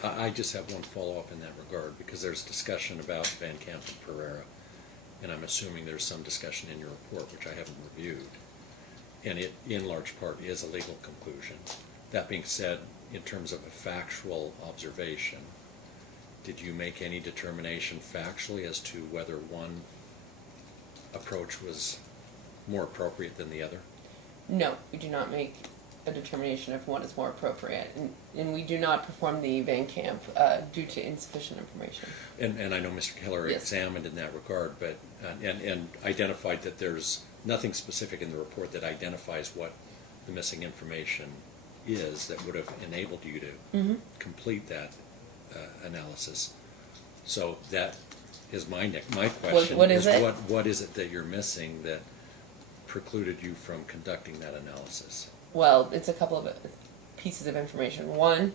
I just have one follow-up in that regard, because there's discussion about Van Camp and Pereira, and I'm assuming there's some discussion in your report, which I haven't reviewed, and it, in large part, is a legal conclusion. That being said, in terms of a factual observation, did you make any determination factually as to whether one approach was more appropriate than the other? No, we do not make a determination if one is more appropriate, and we do not perform the Van Camp due to insufficient information. And I know Mr. Kelleher Yes. examined in that regard, but and identified that there's nothing specific in the report that identifies what the missing information is that would have enabled you to complete that analysis. So that is my question. What is it? What is it that you're missing that precluded you from conducting that analysis? Well, it's a couple of pieces of information. One,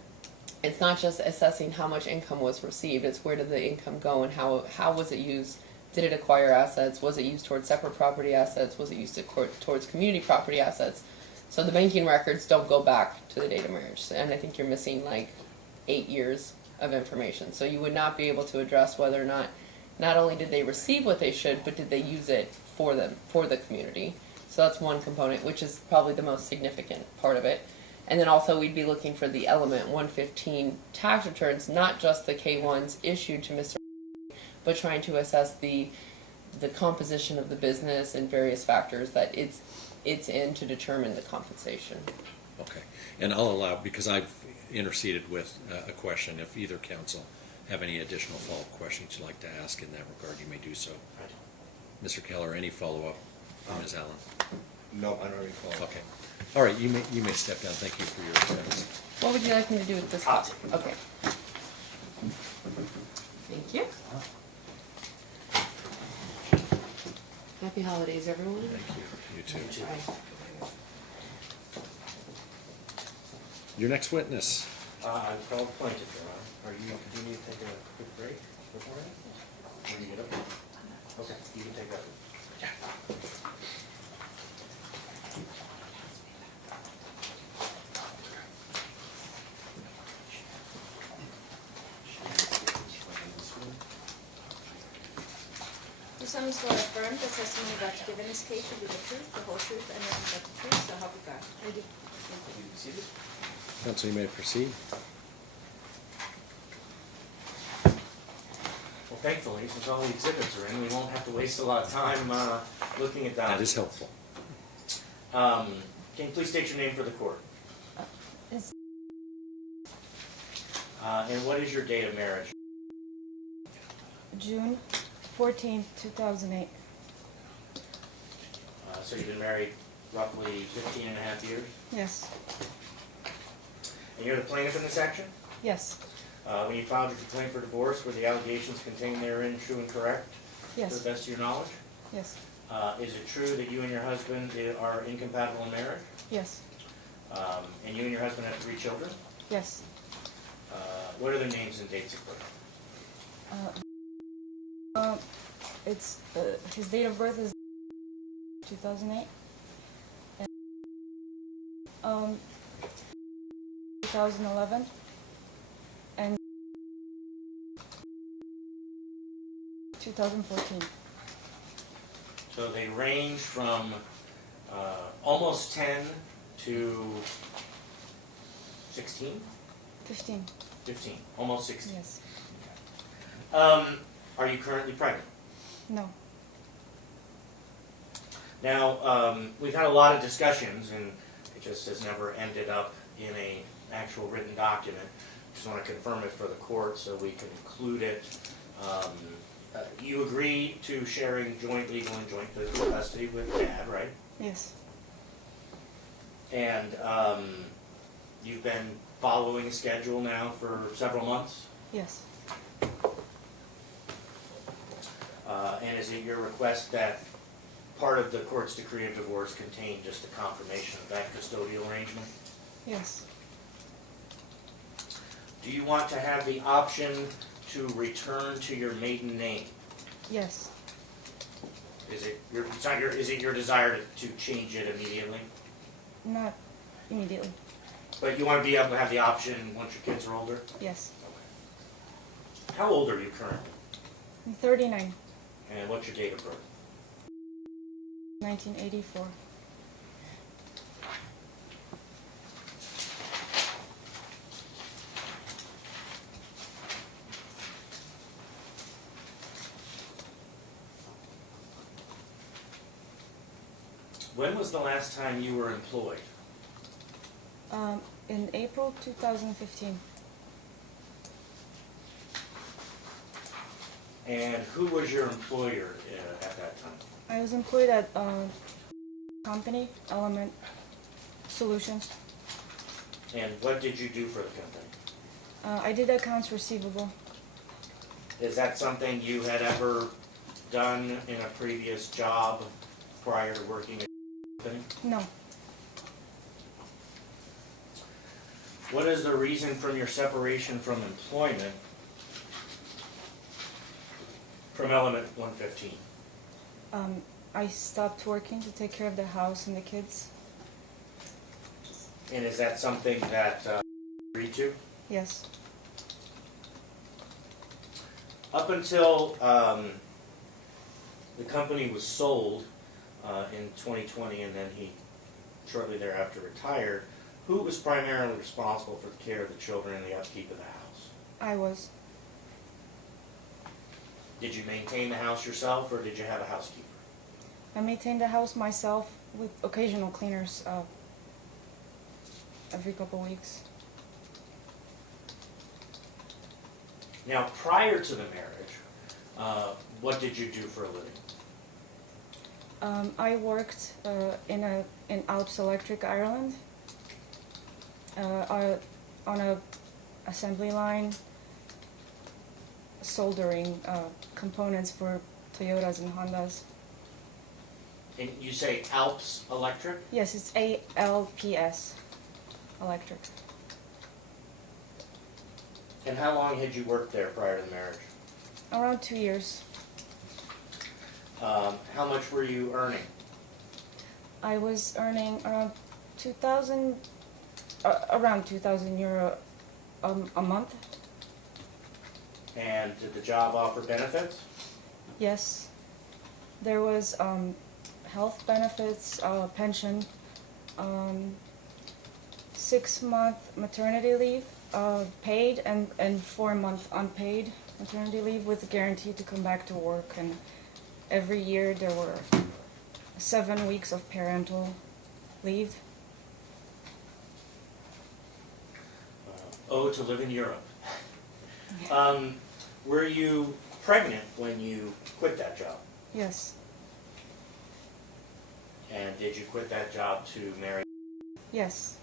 it's not just assessing how much income was received, it's where did the income go and how was it used. Did it acquire assets? Was it used towards separate property assets? Was it used towards community property assets? So the banking records don't go back to the date of marriage, and I think you're missing like 8 years of information. So you would not be able to address whether or not not only did they receive what they should, but did they use it for them, for the community? So that's one component, which is probably the most significant part of it. And then also we'd be looking for the element 115 tax returns, not just the K-1s issued to Mr. but trying to assess the composition of the business and various factors that it's in to determine the compensation. Okay, and I'll allow, because I've interceded with a question, if either council have any additional follow-up questions you'd like to ask in that regard, you may do so. Mr. Kelleher, any follow-up from Ms. Allen? No, I don't really follow. Okay. All right, you may step down. Thank you for your attendance. What would you like me to do with this? Hot. Okay. Thank you. Happy holidays, everyone. Thank you. You too. Bye. Your next witness. I'm called plaintiff, Your Honor. Do you need to take a quick break before that? When you get up? Okay, you can take that. Do solemnly swear or affirm the testimony you're about to give in this case will be the truth, the whole truth, and nothing but the truth, so help you God? I do. Council, you may proceed. Well, thankfully, since all the exhibits are in, we won't have to waste a lot of time looking at that. That is helpful. Can you please state your name for the court? And what is your date of marriage? June 14th, 2008. So you've been married roughly 15 and a half years? Yes. And you're the plaintiff in this action? Yes. When you filed your complaint for divorce, were the allegations contained therein true and correct? To Yes. the best of your knowledge? Yes. Is it true that you and your husband are incompatible in marriage? Yes. And you and your husband have 3 children? Yes. What are their names and dates of birth? It's his date of birth is 2008. And, 2011. And 2014. So they range from almost 10 to 16? 15. 15, almost 16. Yes. Are you currently pregnant? No. Now, we've had a lot of discussions, and it just has never ended up in an actual written document. Just want to confirm it for the court so we can include it. You agree to sharing joint legal and joint physical custody with Dad, right? Yes. And you've been following a schedule now for several months? Yes. And is it your request that part of the court's decree of divorce contain just a confirmation of that custodial arrangement? Yes. Do you want to have the option to return to your maiden name? Yes. Is it your desire to change it immediately? Not immediately. But you want to be able to have the option once your kids are older? Yes. How old are you currently? I'm 39. And what's your date of birth? 1984. When was the last time you were employed? In April 2015. And who was your employer at that time? I was employed at a company, Element Solutions. And what did you do for the company? I did accounts receivable. Is that something you had ever done in a previous job prior to working at the company? No. What is the reason from your separation from employment from Element 115? I stopped working to take care of the house and the kids. And is that something that you agreed to? Yes. Up until the company was sold in 2020, and then he shortly thereafter retired, who was primarily responsible for the care of the children and the upkeep of the house? I was. Did you maintain the house yourself, or did you have a housekeeper? I maintained the house myself with occasional cleaners every couple weeks. Now, prior to the marriage, what did you do for a living? I worked in Alps Electric Ireland on a assembly line, soldering components for Toyotas and Hondas. And you say Alps Electric? Yes, it's ALPS, electric. And how long had you worked there prior to the marriage? Around 2 years. How much were you earning? I was earning around 2,000 euro a month. And did the job offer benefits? Yes. There was health benefits, pension, 6-month maternity leave, paid, and 4-month unpaid maternity leave with a guarantee to come back to work. And every year there were 7 weeks of parental leave. To live in Europe. Were you pregnant when you quit that job? Yes. And did you quit that job to marry? Yes.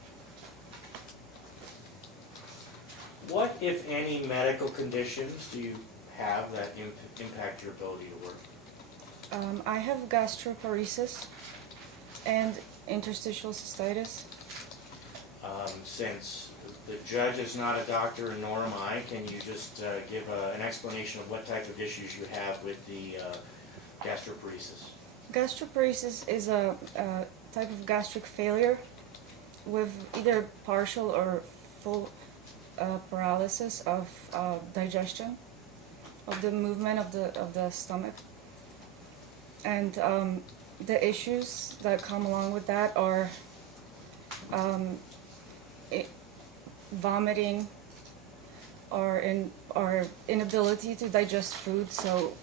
What, if any, medical conditions do you have that impact your ability to work? I have gastroparesis and interstitial cystitis. Since the judge is not a doctor and nor am I, can you just give an explanation of what type of issues you have with the gastroparesis? Gastroparesis is a type of gastric failure with either partial or full paralysis of digestion, of the movement of the stomach. And the issues that come along with that are vomiting, or inability to digest food, so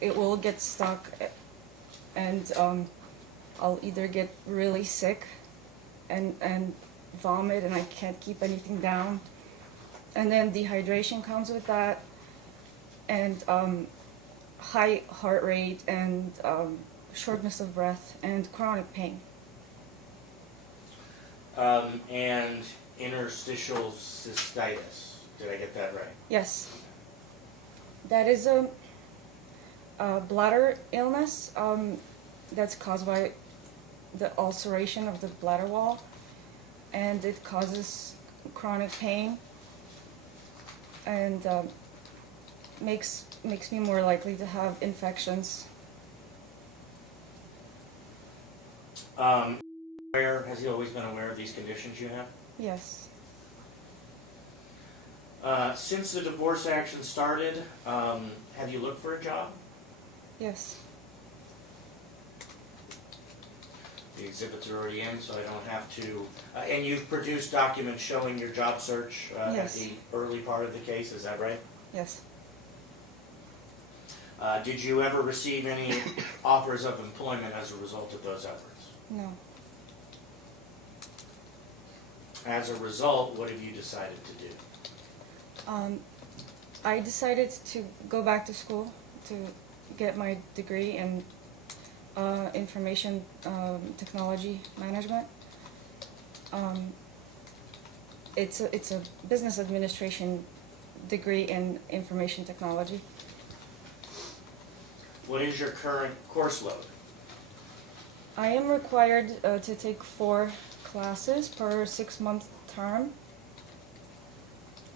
it will get stuck, and I'll either get really sick and vomit, and I can't keep anything down, and then dehydration comes with that, and high heart rate, and shortness of breath, and chronic pain. And interstitial cystitis. Did I get that right? Yes. That is a bladder illness that's caused by the ulceration of the bladder wall, and it causes chronic pain, and makes me more likely to have infections. Has he always been aware of these conditions you have? Yes. Since the divorce action started, have you looked for a job? Yes. The exhibits are already in, so I don't have to. And you've produced documents showing your job search Yes. at the early part of the case, is that right? Yes. Did you ever receive any offers of employment as a result of those efforts? No. As a result, what have you decided to do? I decided to go back to school to get my degree in information technology management. It's a business administration degree in information technology. What is your current course load? I am required to take 4 classes per 6-month term.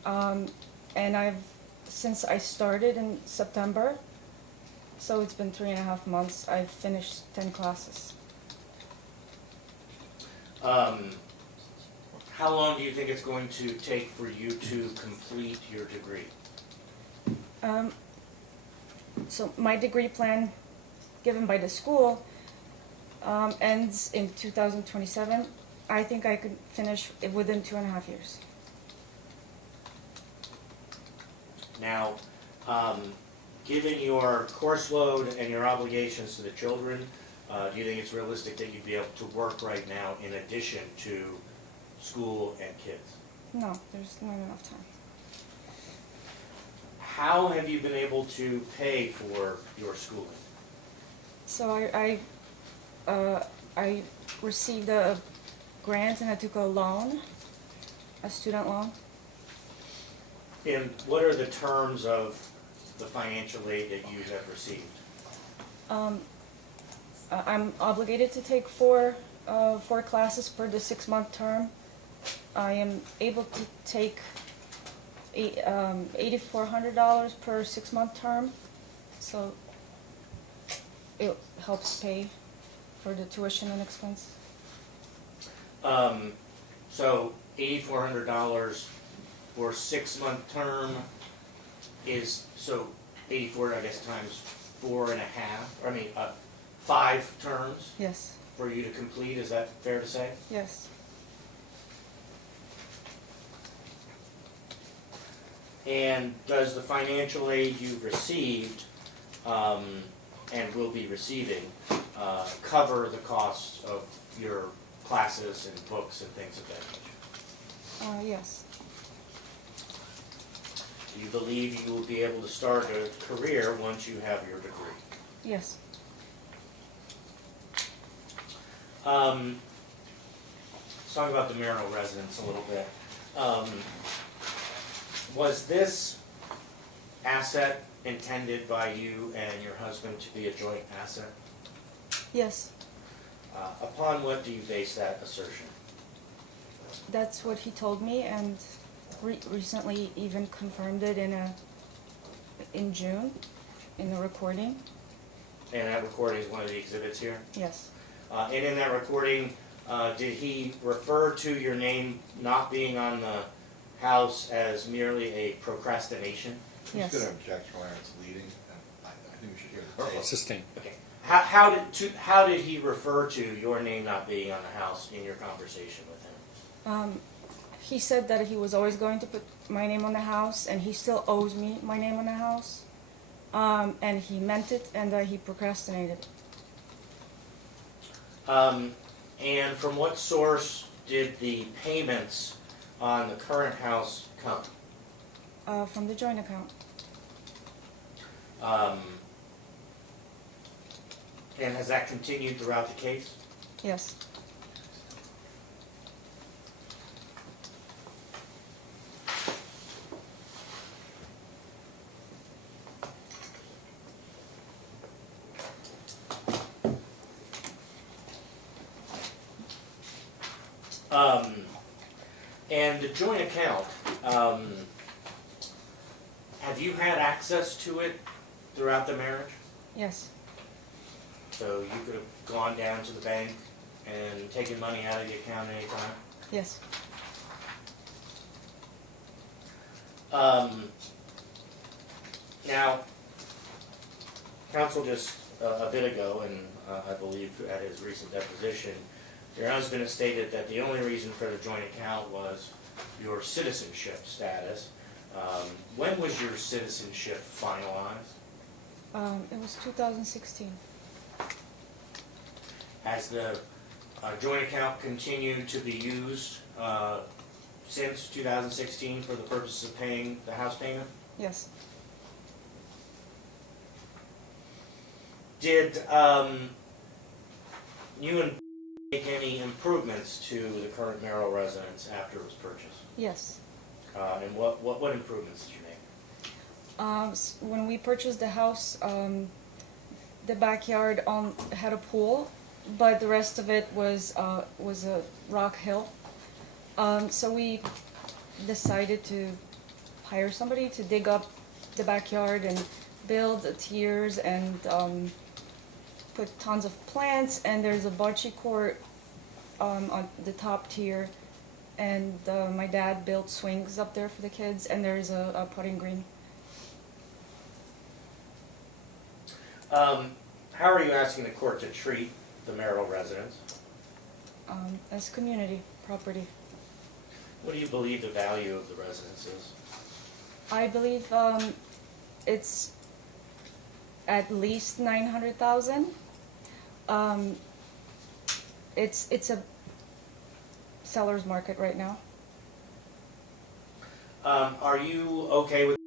And since I started in September, so it's been 3.5 months, I've finished 10 classes. How long do you think it's going to take for you to complete your degree? So my degree plan given by the school ends in 2027. I think I could finish it within 2.5 years. Now, given your course load and your obligations to the children, do you think it's realistic that you'd be able to work right now in addition to school and kids? No, there's not enough time. How have you been able to pay for your schooling? So I received a grant and I took a loan, a student loan. And what are the terms of the financial aid that you have received? I'm obligated to take four classes per the 6-month term. I am able to take $8,400 per 6-month term, so it helps pay for the tuition and expense. So $8,400 for 6-month term is, so 84, I guess, times 4.5, I mean, 5 terms Yes, for you to complete, is that fair to say? yes. And does the financial aid you've received, and will be receiving, cover the costs of your classes and books and things of that nature? Yes, Do you believe you will be able to start a career once you have your degree? yes. Let's talk about the marital residence a little bit. Was this asset intended by you and your husband to be a joint asset? Yes, Upon what do you base that assertion? that's what he told me, and recently even confirmed it in June in the recording. And that recording is one of the exhibits here. Yes, And in that recording, did he refer to your name not being on the house as merely a procrastination? Who's yes. gonna object where it's leading? I think we should hear the tape. Sustain. Okay. How did he refer to your name not being on the house in your conversation with him? He said that he was always going to put my name on the house, and he still owes me my name on the house. And he meant it, and he procrastinated. And from what source did the payments on the current house come? From the joint account. And has that continued throughout the case? Yes. And the joint account, have you had access to it throughout the marriage? Yes. So you could have gone down to the bank and taken money out of the account at any time? Yes. Now, counsel just a bit ago, and I believe at his recent deposition, your husband has stated that the only reason for the joint account was your citizenship status. When was your citizenship finalized? It was 2016. Has the joint account continued to be used since 2016 for the purpose of paying the house payment? Yes. Did you and make any improvements to the current marital residence after it was purchased? Yes. And what improvements did you make? When we purchased the house, the backyard had a pool, but the rest of it was a rock hill. So we decided to hire somebody to dig up the backyard and build tiers and put tons of plants, and there's a bocce court on the top tier, and my dad built swings up there for the kids, and there's a putting green. How are you asking the court to treat the marital residence? As community property. What do you believe the value of the residence is? I believe it's at least 900,000. It's a seller's market right now. Are you okay with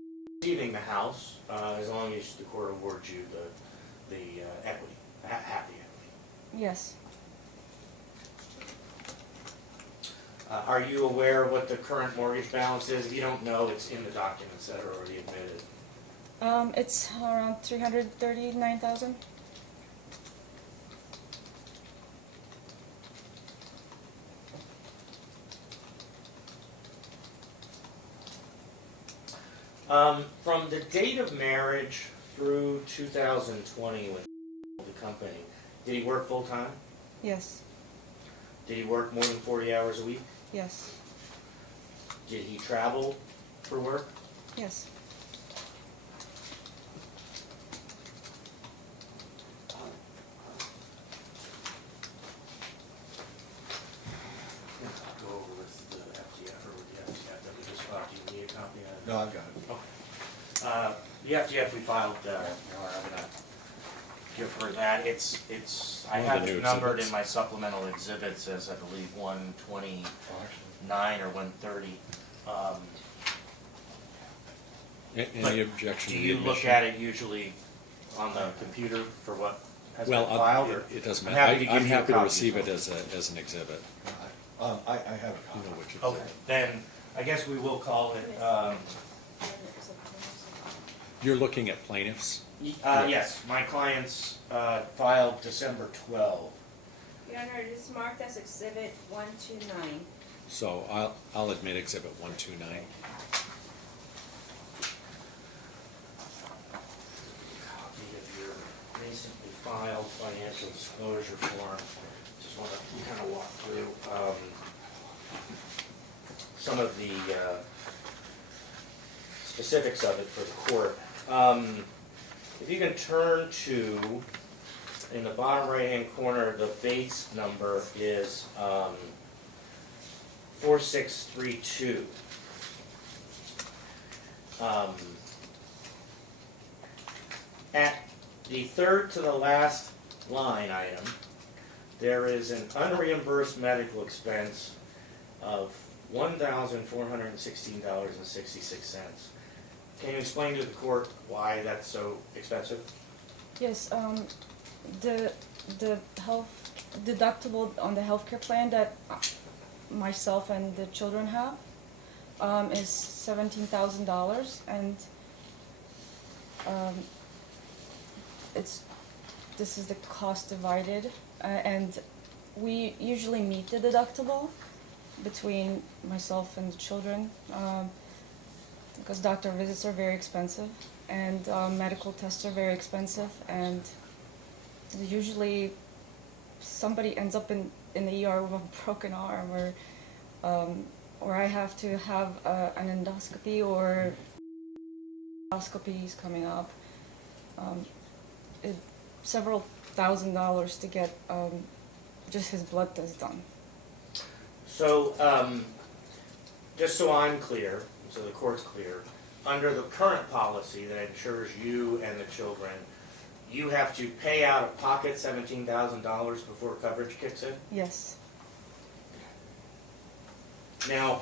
receiving the house as long as the court awards you the equity, half the equity? Yes. Are you aware of what the current mortgage balance is? If you don't know, it's in the documents that are already admitted. It's around 339,000. From the date of marriage through 2020 with the company, did he work full time? Yes. Did he work more than 40 hours a week? Yes. Did he travel for work? Yes. Go over with the FTF or with the FTF that we just filed. Do you need a copy of it? No, I've got it. The FTF we filed, I'm gonna give her that. It's, I One of have the it new numbered exhibits. in my supplemental exhibits as I believe 129 or 130. Any objection Do to the you look admission? at it usually on the computer for what has Well, been filed? Or? it doesn't I'm matter. happy to I'm give you a happy to copy receive as it well. as an exhibit. I have a You copy. know which Okay, exhibit. then I guess we will call it, You're looking at plaintiffs? yes, my clients filed December 12. Your Honor, it is marked as Exhibit 129. So I'll admit exhibit 129. Copy of your recently filed financial disclosure form. Just want to kind of walk through some of the specifics of it for the court. If you can turn to, in the bottom right-hand corner, the base number is 4632. At the third to the last line item, there is an unreimbursed medical expense of $1,416.66. Can you explain to the court why that's so expensive? Yes. The health deductible on the healthcare plan that myself and the children have is $17,000, and this is the cost divided, and we usually meet the deductible between myself and the children, because doctor visits are very expensive, and medical tests are very expensive, and usually somebody ends up in the ER with a broken arm, or I have to have an endoscopy, or endoscopy is coming up. Several $1,000s to get just his blood test done. So, just so I'm clear, so the court's clear, under the current policy that insures you and the children, you have to pay out of pocket $17,000 before coverage kicks in? Yes. Now,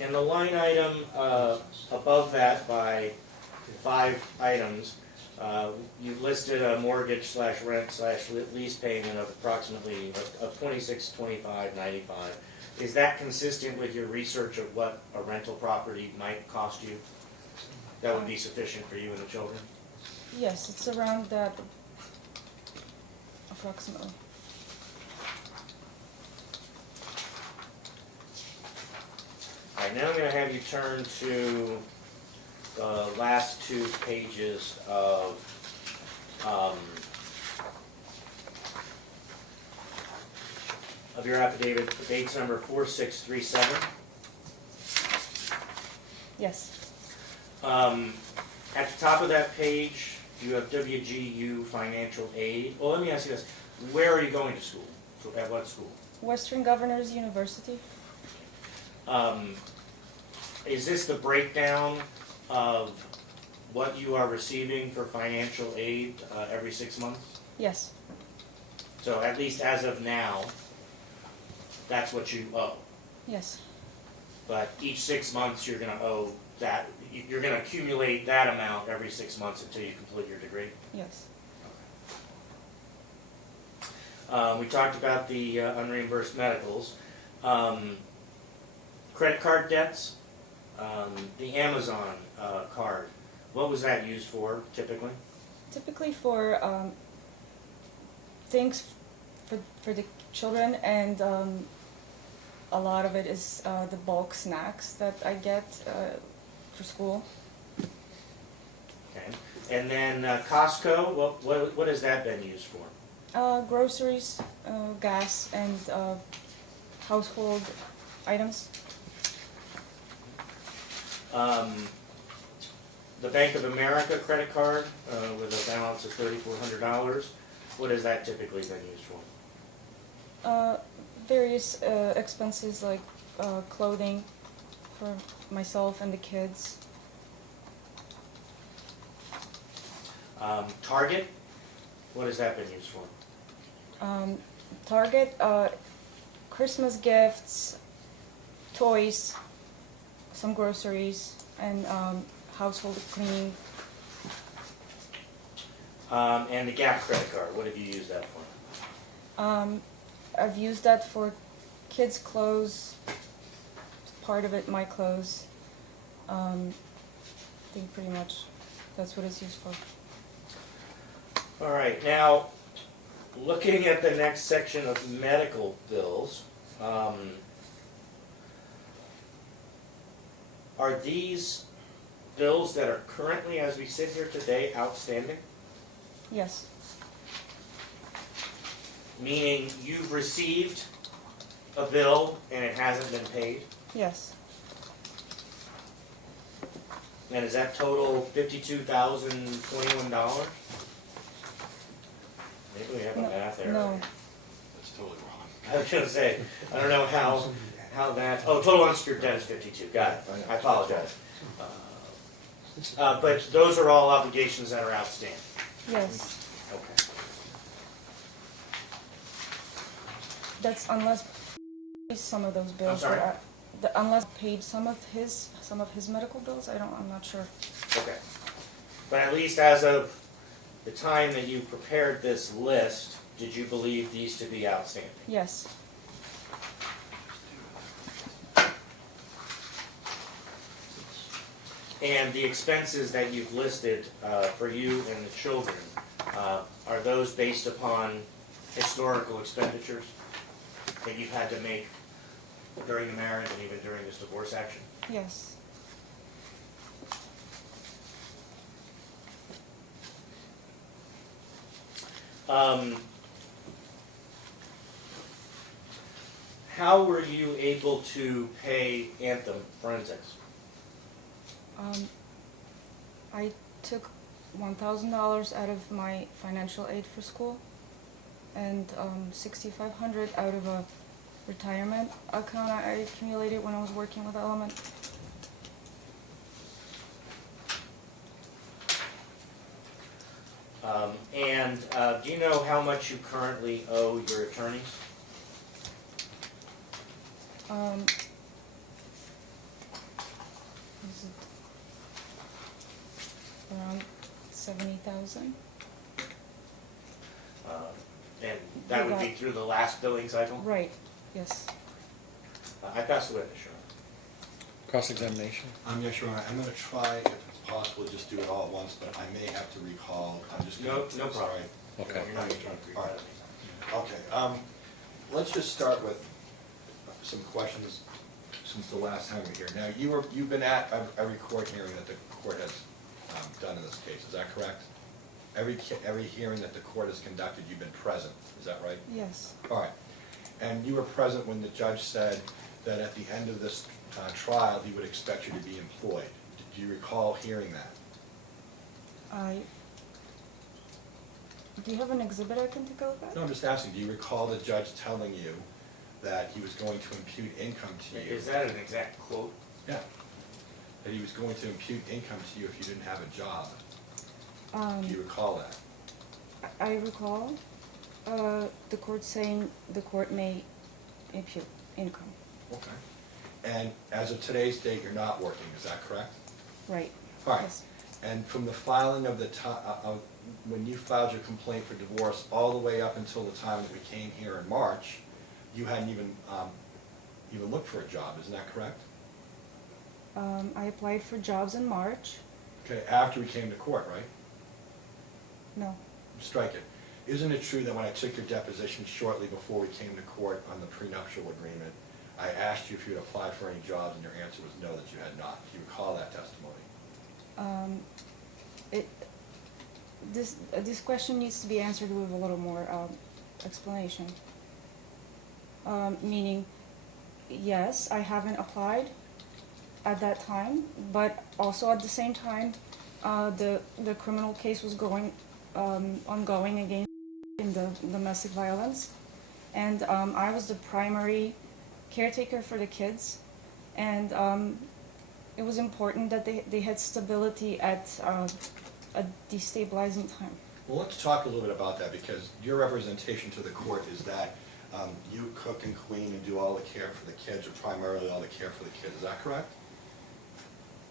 in the line item above that by 5 items, you've listed a mortgage / rent / lease payment of approximately of $26,25.95. Is that consistent with your research of what a rental property might cost you? That would be sufficient for you and the children? Yes, it's around that approximately. All right, now I'm going to have you turn to the last 2 pages of your affidavit, dates number 4637. Yes. At the top of that page, You have WGU financial aid. Well, let me ask you this. Where are you going to school? At what school? Western Governors University. Is this the breakdown of what you are receiving for financial aid every 6 months? Yes, So at least as of now, that's what you owe. yes, But each 6 months, you're gonna owe that, you're gonna accumulate that amount every 6 months until you complete your degree. yes. We talked about the unreimbursed medicals. Credit card debts, the Amazon card, what was that used for typically? Typically for things for the children, and a lot of it is the bulk snacks that I get for school. Okay. And then Costco, what has that been used for? Groceries, gas, and household items. The Bank of America credit card with a balance of $3,400, what has that typically been used for? Various expenses like clothing for myself and the kids. Target, what has that been used for? Target, Christmas gifts, toys, some groceries, and household cleaning. And the Gap credit card, what have you used that for? I've used that for kids' clothes, part of it my clothes. I think pretty much that's what it's used for. All right, now, looking at the next section of medical bills, are these bills that are currently, as we sit here today, outstanding? Yes, Meaning you've received a bill and it hasn't been paid? yes, And is that total $52,021? Maybe we have a No, math error. no. That's totally wrong. I was gonna say, I don't know how that, oh, total unsecured debt is 52, got it, I apologize. But those are all obligations that are outstanding. yes. Okay. That's unless some of those bills. I'm sorry? Unless paid some of his medical bills. I'm not sure. Okay. But at least as of the time that you prepared this list, did you believe these to be outstanding? Yes, And the expenses that you've listed for you and the children, are those based upon historical expenditures that you've had to make during the marriage and even during this divorce action? yes. How were you able to pay Anthem Forensics? I took $1,000 out of my financial aid for school, and $6,500 out of a retirement account I accumulated when I was working with Element. Do you know how much you currently owe your attorneys? Is it around 70,000? And that would be through the last billing cycle? Right. Yes. I pass the witness, Your Honor. Cross-examination? Yes, Your Honor, I'm gonna try, if it's possible, just do it all at once, but I may have to recall, I'm just gonna. No problem. Sorry. Okay. You're not going to read All that right. anytime. Okay, let's just start with some questions since the last time we were here. Now, you've been at every court hearing that the court has done in this case, is that correct? Every hearing that the court has conducted, you've been present, is that right? Yes. All right. And you were present when the judge said that at the end of this trial, he would expect you to be employed. Do you recall hearing that? Do you have an exhibit I can take a look at? No, I'm just asking, do you recall the judge telling you that he was going to impute income to you? Is that an exact quote? Yeah. That he was going to impute income to you if you didn't have a job. Do you recall that? I recall the court saying the court may impute income. Okay. And as of today's date, you're not working, is that correct? Right. All right. Yes. And from the filing of the when you filed your complaint for divorce, all the way up until the time that we came here in March, you hadn't even looked for a job, isn't that correct? I applied for jobs in March. Okay, after we came to court, right? No. Strike it. Isn't it true that when I took your deposition shortly before we came to court on the prenuptial agreement, I asked you if you had applied for any jobs, and your answer was no, that you had not? Do you recall that testimony? This question needs to be answered with a little more explanation. Meaning, yes, I haven't applied at that time, but also at the same time, the criminal case was ongoing against in the domestic violence, and I was the primary caretaker for the kids, and it was important that they had stability at a destabilizing time. Well, let's talk a little bit about that, because your representation to the court is that you cook and clean and do all the care for the kids, or primarily all the care for the kids. Is that correct?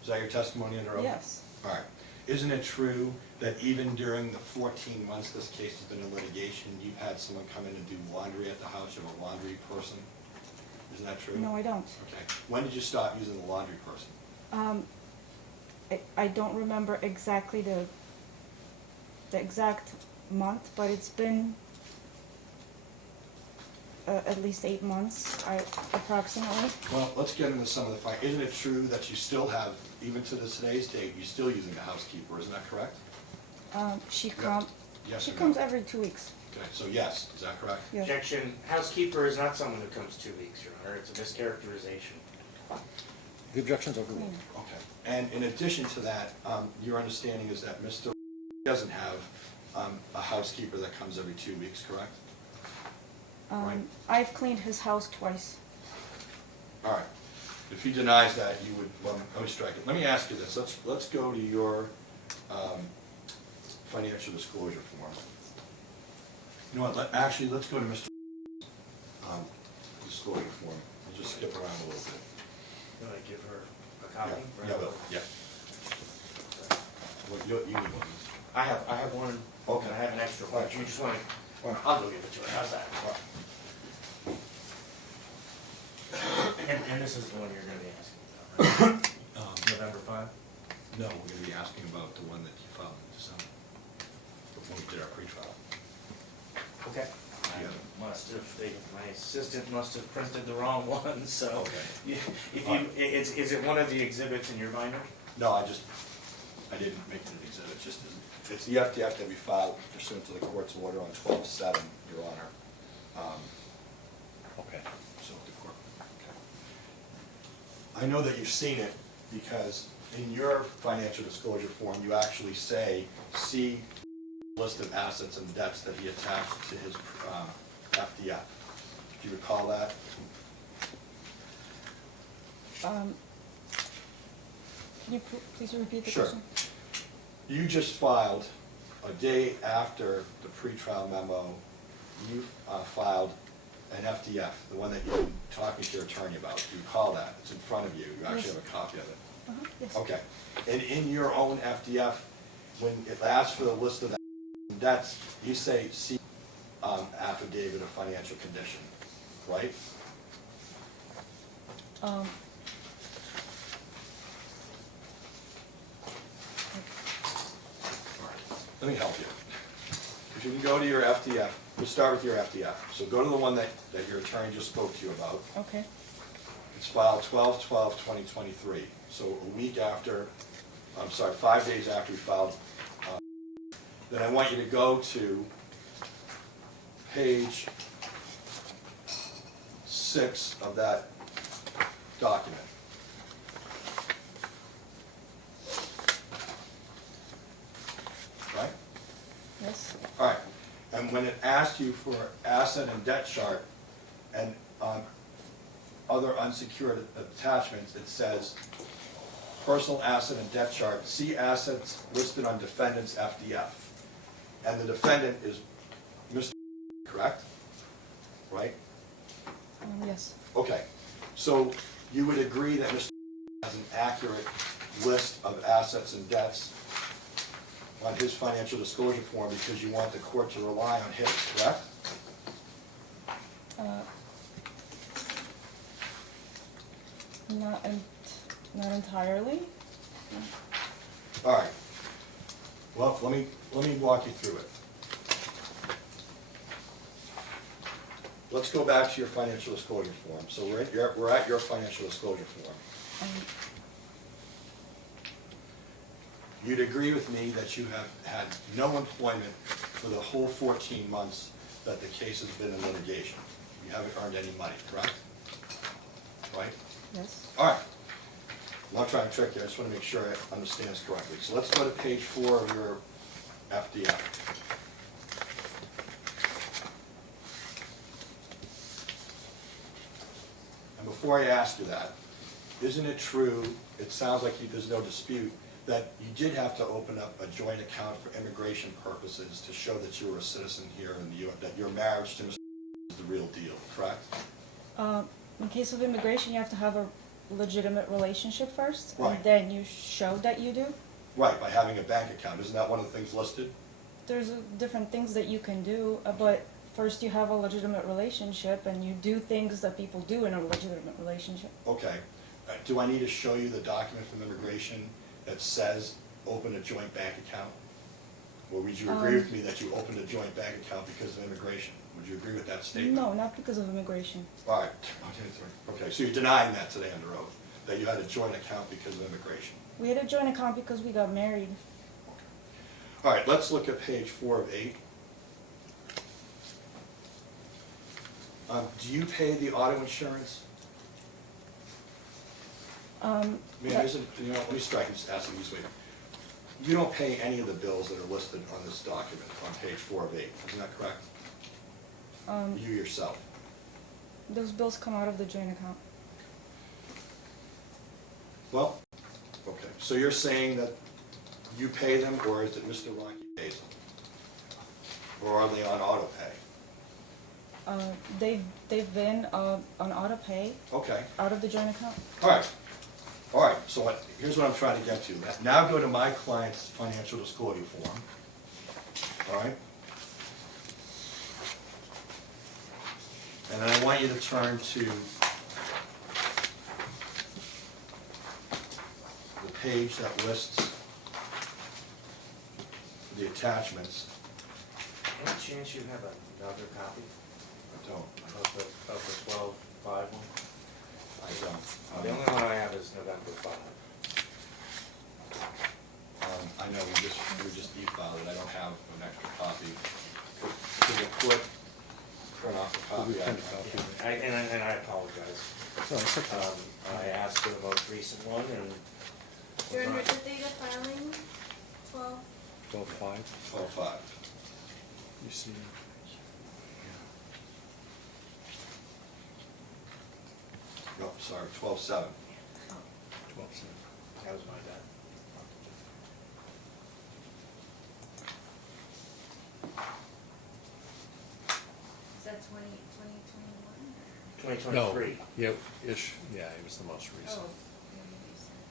Is that your testimony under oath? Yes. All right. Isn't it true that even during the 14 months this case has been in litigation, you've had someone come in and do laundry at the house? You have a laundry person? Isn't that true? No, I don't. Okay. When did you stop using the laundry person? I don't remember exactly the exact month, but it's been at least 8 months, approximately. Well, let's get into some of the fact. Isn't it true that you still have, even to today's date, you're still using a housekeeper? Isn't that correct? She Yes or no? comes every 2 weeks. Okay, so yes, is that correct? Yes. Objection, housekeeper is not someone who comes 2 weeks, Your Honor, it's a mischaracterization. The objection's overruled. Okay. And in addition to that, your understanding is that Mr. doesn't have a housekeeper that comes every 2 weeks, correct? Right. I've cleaned his house twice. All right. If he denies that, you would, well, let me strike it. Let me ask you this. Let's go to your financial disclosure form. You know what, actually, let's go to Mr. Disclosure form. We'll just skip around a little bit. You want to give her a copy? Yeah. Well, you need one. I have one, Okay. and I have an extra one. You just want to, Well, I'll go give it to her, how's that? And this is the one you're going to be asking about, right? November 5? No, we're going to be asking about the one that you filed in December, when we did our pretrial. Okay. Yeah. My assistant must have printed the wrong one, so. Okay. If you, is it one of the exhibits in your binder? No, I didn't make it an exhibit, it's the FDF that we filed pursuant to the court's order on 12/7, Your Honor. Okay. So the court, okay. I know that you've seen it, because in your financial disclosure form, you actually say, see list of assets and debts that he attached to his FDF. Do you recall that? Can you please repeat the Sure. question? You just filed, a day after the pretrial memo, you filed an FDF, the one that you've been talking to your attorney about. Do you recall that? It's in front of you. You actually Yes. have a copy of it. Yes. Okay. And in your own FDF, when it asks for the list of debts, you say, see affidavit of financial condition, right? Let me help you. If you can go to your FDF, we'll start with your FDF. So go to the one that your attorney just spoke to you about. Okay. It's filed 12/12/2023. So a week after, 5 days after we filed. Then I want you to go to page 6 of that document. Right? Yes. All right. and when it asks you for asset and debt chart and other unsecured attachments, it says personal asset and debt chart, see assets listed on defendant's FDF. And the defendant is Mr. correct? Right? Yes. Okay, so you would agree that Mr. has an accurate list of assets and debts on his financial disclosure form because you want the court to rely on his, correct? Not entirely. All right. Well, let me walk you through it. Let's go back to your financial disclosure form. So we're at your financial disclosure form. Um, You'd agree with me that you have had no employment for the whole 14 months that the case has been in litigation. You haven't earned any money, correct? Right? yes. All right. I'm not trying to trick you, I just want to make sure I understand this correctly. So let's go to page 4 of your FDF. And before I ask you that, isn't it true, it sounds like there's no dispute, that you did have to open up a joint account for immigration purposes to show that you were a citizen here in the U.S., that your marriage to Mr. is the real deal, correct? In case of immigration, you have to have a legitimate relationship first, Right. and then you show that you do. Right, by having a bank account, isn't that one of the things listed? There's different things that you can do, but first you have a legitimate relationship, and you do things that people do in a legitimate relationship. Okay. Do I need to show you the document from immigration that says open a joint bank account? Or would you agree with me that you opened a joint bank account because of immigration? Would you agree with that statement? No, not because of immigration. All right. Okay, so you're denying that today under oath, that you had a joint account because of immigration? We had a joint account because we got married. All right, let's look at page 4 of 8. Do you pay the auto insurance? Let me strike and just ask you this way. You don't pay any of the bills that are listed on this document on page 4 of 8, isn't that correct? You yourself. Those bills come out of the joint account. Well, okay, so you're saying that you pay them, or is it Mr. Rocky pays them? Or are they on auto pay? They've been on auto pay Okay, out of the joint account. all right, so here's what I'm trying to get to. Now go to my client's financial disclosure form, all right? And then I want you to turn to the page that lists the attachments. Any chance you have another copy I don't. of the 12-5 one? I don't. The only one I have is November 5. I know we just e-filed it. I don't have an extra copy. Could the court print off a copy? And I apologize. I asked for the most recent one and. Your the date of filing, 12? 12-5, 12/5. you see. No, sorry, 12/7. 12-7. That was my bad. Is that 2021? No, 2023. yeah, it was the most recent. Oh, maybe you said.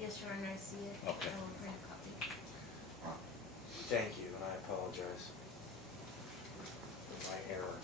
Yes, Your Honor, I see it. Okay. I will print a copy. Thank you, and I apologize for my error.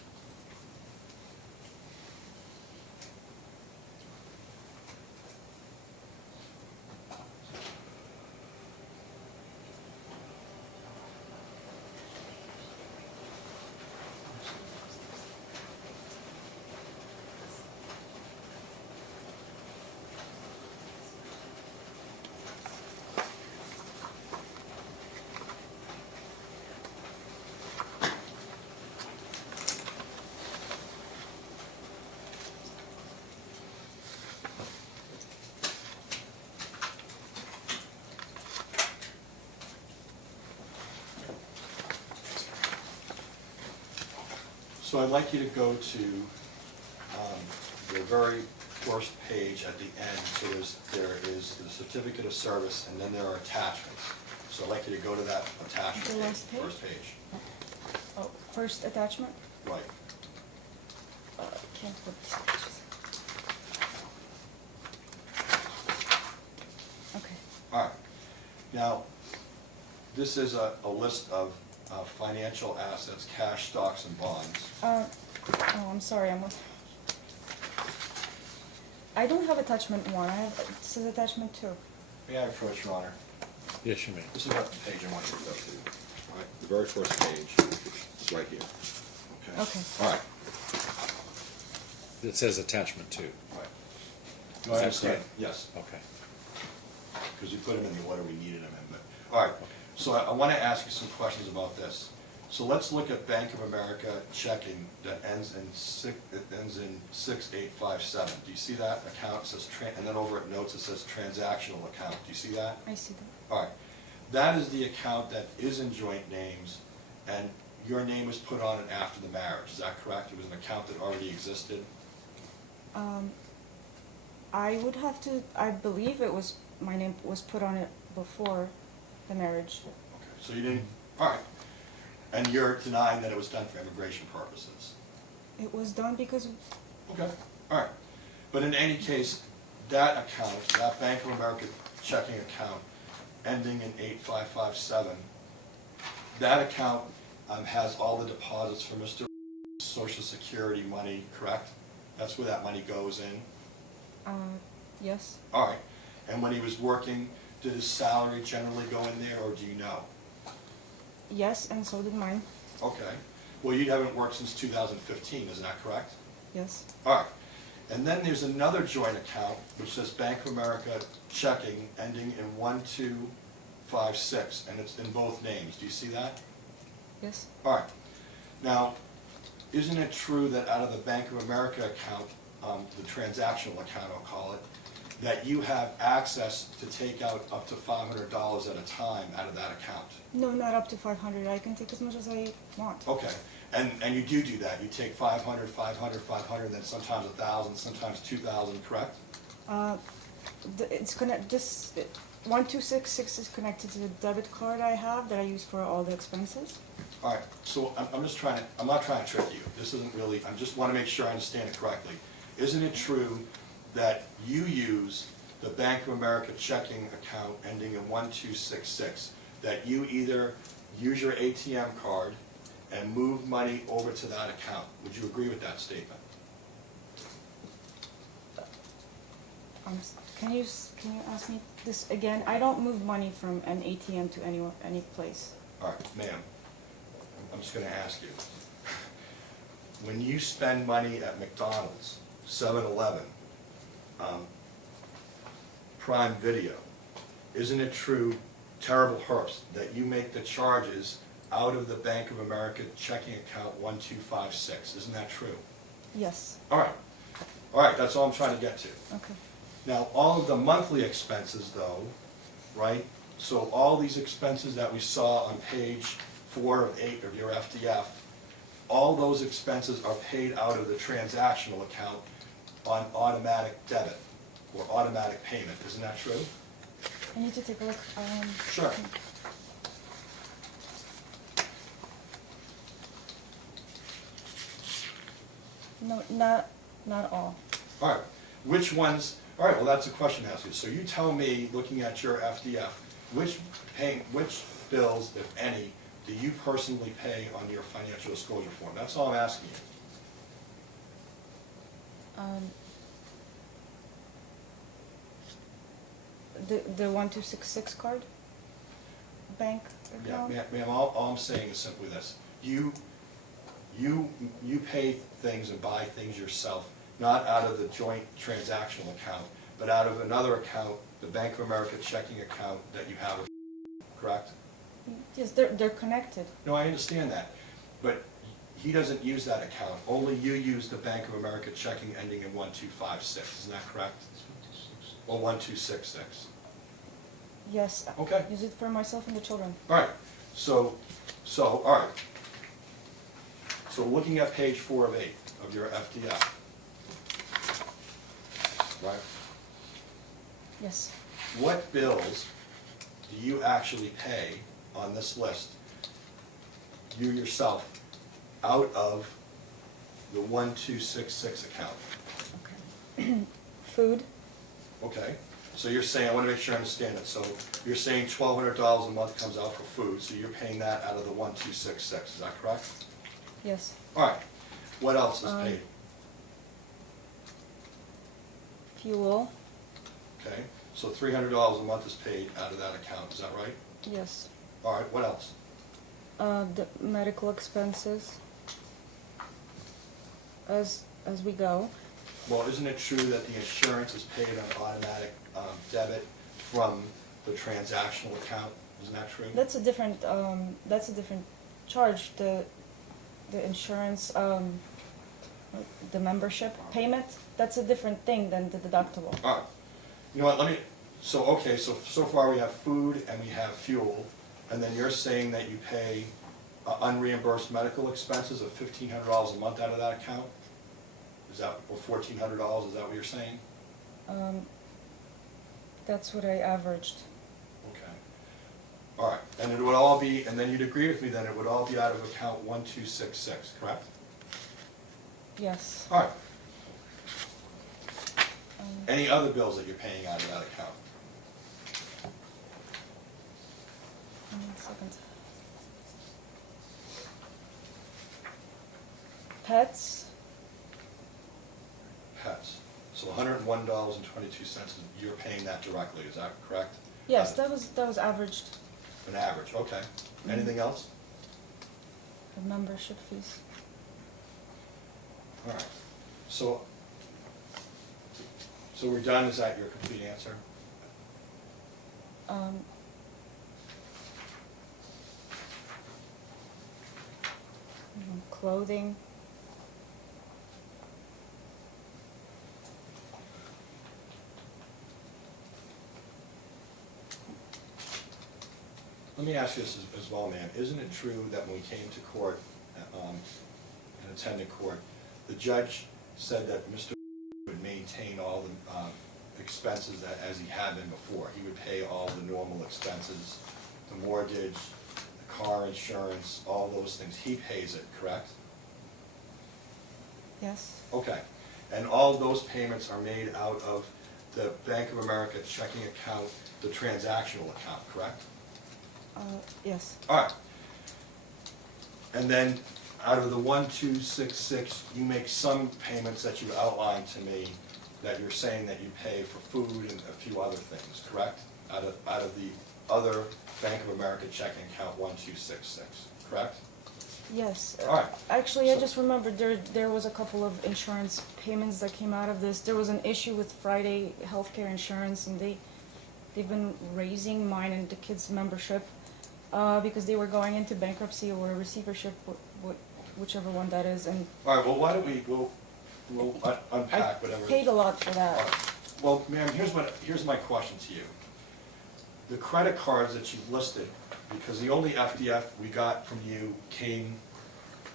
So I'd like you to go to the very first page at the end. So there is the certificate of service, and then there are attachments. So I'd like you to go to that attachment The page, last page? first page. Oh, first attachment? Right. Can't flip these pages. Okay. All right. Now, this is a list of financial assets, cash, stocks, and bonds. Oh, I'm sorry, I don't have attachment 1, it says attachment 2. May I approach, Your Honor? Yes, you may. This is what the page I want you to go to. All right, the very first page is right here. Okay? Okay. All right. It says attachment 2. Right. Is No, I that understand. correct? Yes, Okay. because we put them in the order we needed them in, but, all right. So I want to ask you some questions about this. So let's look at Bank of America checking that ends in 6857. Do you see that account? It says, and then over at notes it says transactional account. Do you see that? I see that. All right. That is the account that is in joint names, and your name was put on it after the marriage. Is that correct? It was an account that already existed? I would have to, I believe my name was put on it before the marriage. Okay, so you didn't, all right. And you're denying that it was done for immigration purposes? It was done because, Okay, all right. But in any case, that account, that Bank of America checking account ending in 8557, that account has all the deposits for Mr. Social Security money, correct? That's where that money goes in? yes, All right. And when he was working, did his salary generally go in there, or do you know? yes, and so did mine, Okay. Well, you haven't worked since 2015, is that correct? yes. All right. And then there's another joint account, which says Bank of America checking, ending in 1256, and it's in both names. Do you see that? Yes, All right. Now, isn't it true that out of the Bank of America account, the transactional account, I'll call it, that you have access to take out up to $500 at a time out of that account? no, not up to 500, I can take as much as I want. Okay, and you do that, you take 500, 500, 500, then sometimes 1,000, sometimes 2,000, correct? It's 1266 is connected to the debit card I have that I use for all the expenses. All right, so I'm not trying to trick you, this isn't really, I just want to make sure I understand it correctly. Isn't it true that you use the Bank of America checking account ending in 1266, that you either use your ATM card and move money over to that account? Would you agree with that statement? Can you ask me this again? I don't move money from an ATM to any place. All right, ma'am, I'm just going to ask you. When you spend money at McDonald's, 7-Eleven, Prime Video, isn't it true, terrible herps, that you make the charges out of the Bank of America checking account 1256? Isn't that true? Yes, All right, that's all I'm trying to get to. okay. Now, all of the monthly expenses though, right? So all these expenses that we saw on page 4 of 8 of your FDF, all those expenses are paid out of the transactional account on automatic debit or automatic payment. Isn't that true? I need to take a look. Sure. No, not all. All right, which ones, all right, well, that's a question to ask you. So you tell me, looking at your FDF, which bills, if any, do you personally pay on your financial disclosure form? That's all I'm asking you. The 1266 card? Bank Yeah, account? ma'am, all I'm saying is simply this. You pay things and buy things yourself, not out of the joint transactional account, but out of another account, the Bank of America checking account that you have, correct? Yes, they're connected. No, I understand that, but he doesn't use that account. Only you use the Bank of America checking ending in 1256, isn't that correct? Or 1266. Yes. Okay. Use it for myself and the children. All right, so, all right. So looking at page 4 of 8 of your FDF, right? Yes. What bills do you actually pay on this list, you yourself, out of the 1266 account? Okay. Food. Okay, so you're saying, I want to make sure I understand it, so you're saying $1,200 a month comes out for food, so you're paying that out of the 1266, is that correct? Yes. All right, what else is paid? Fuel. Okay, so $300 a month is paid out of that account, is that right? Yes. All right, what else? The medical expenses. As we go. Well, isn't it true that the insurance is paid on automatic debit from the transactional account? Isn't that true? That's a different charge. The insurance, the membership payment. That's a different thing than the deductible. All right, you know what, let me, so far we have food and we have fuel, and then you're saying that you pay unreimbursed medical expenses of $1,500 a month out of that account? Is that, or $1,400, is that what you're saying? That's what I averaged. Okay. All right, and it would all be, and then you'd agree with me then it would all be out of account 1266, correct? Yes. All right. Any other bills that you're paying out of that account? 1 second. Pets. Pets. So $101.22, you're paying that directly, is that correct? Yes, that was averaged. An average, okay. Anything else? The membership fees. All right. So we're done, is that your complete answer? Clothing. Let me ask you this as well, ma'am. Isn't it true that when we came to court, and attended court, the judge said that Mr. would maintain all the expenses that, as he had been before? He would pay all the normal expenses, the mortgage, the car insurance, all those things. He pays it, correct? Yes. Okay. And all those payments are made out of the Bank of America checking account, the transactional account, correct? Yes. All right. And then out of the 1266, you make some payments that you outlined to me that you're saying that you pay for food and a few other things, correct? Out of the other Bank of America checking account 1266, correct? Yes. All right. Actually, I So- just remembered there was a couple of insurance payments that came out of this. There was an issue with Friday healthcare insurance, and they've been raising mine and the kids' membership because they were going into bankruptcy or receivership, whichever one that is. And All right, well, why don't we'll unpack whatever. I paid a lot for All that. right. Well, ma'am, here's my question to you. The credit cards that you've listed, because the only FDF we got from you came,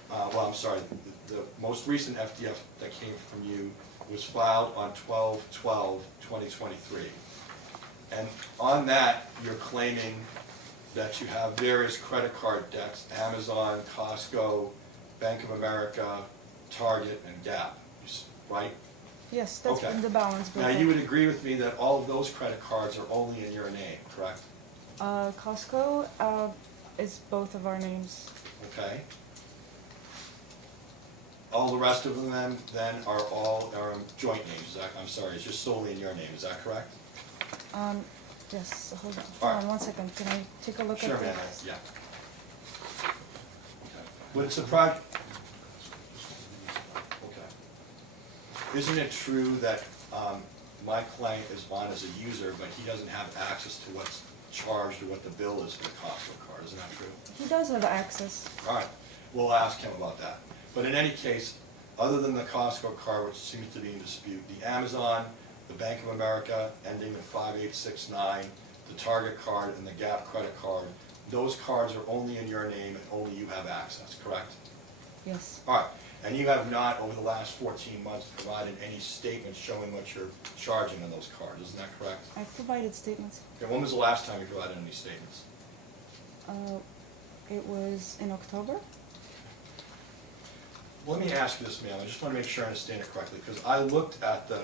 the most recent FDF that came from you was filed on 12/12/2023. And on that, you're claiming that you have various credit card debts, Amazon, Costco, Bank of America, Target, and Gap, right? Yes, that's Okay. been the balance. Now, you would agree with me that all of those credit cards are only in your name, correct? Costco is both of our names. Okay. All the rest of them then are joint names, I'm sorry, it's just solely in your name, is that correct? Yes, hold on. All right. Hold on 1 second. Can I take a look Sure, at man, this? yeah. But it's a project. Okay. Isn't it true that my client is on as a user, but he doesn't have access to what's charged or what the bill is for the Costco card, isn't that true? He does have access. All right, we'll ask him about that. But in any case, other than the Costco card, which seems to be in dispute, the Amazon, the Bank of America ending in 5869, the Target card, and the Gap credit card, those cards are only in your name and only you have access, correct? Yes. All right, and you have not, over the last 14 months, provided any statements showing what you're charging on those cards, isn't that correct? I've provided statements. Okay, when was the last time you provided any statements? It was in October. Let me ask you this, ma'am, I just want to make sure I understand it correctly, because I looked at the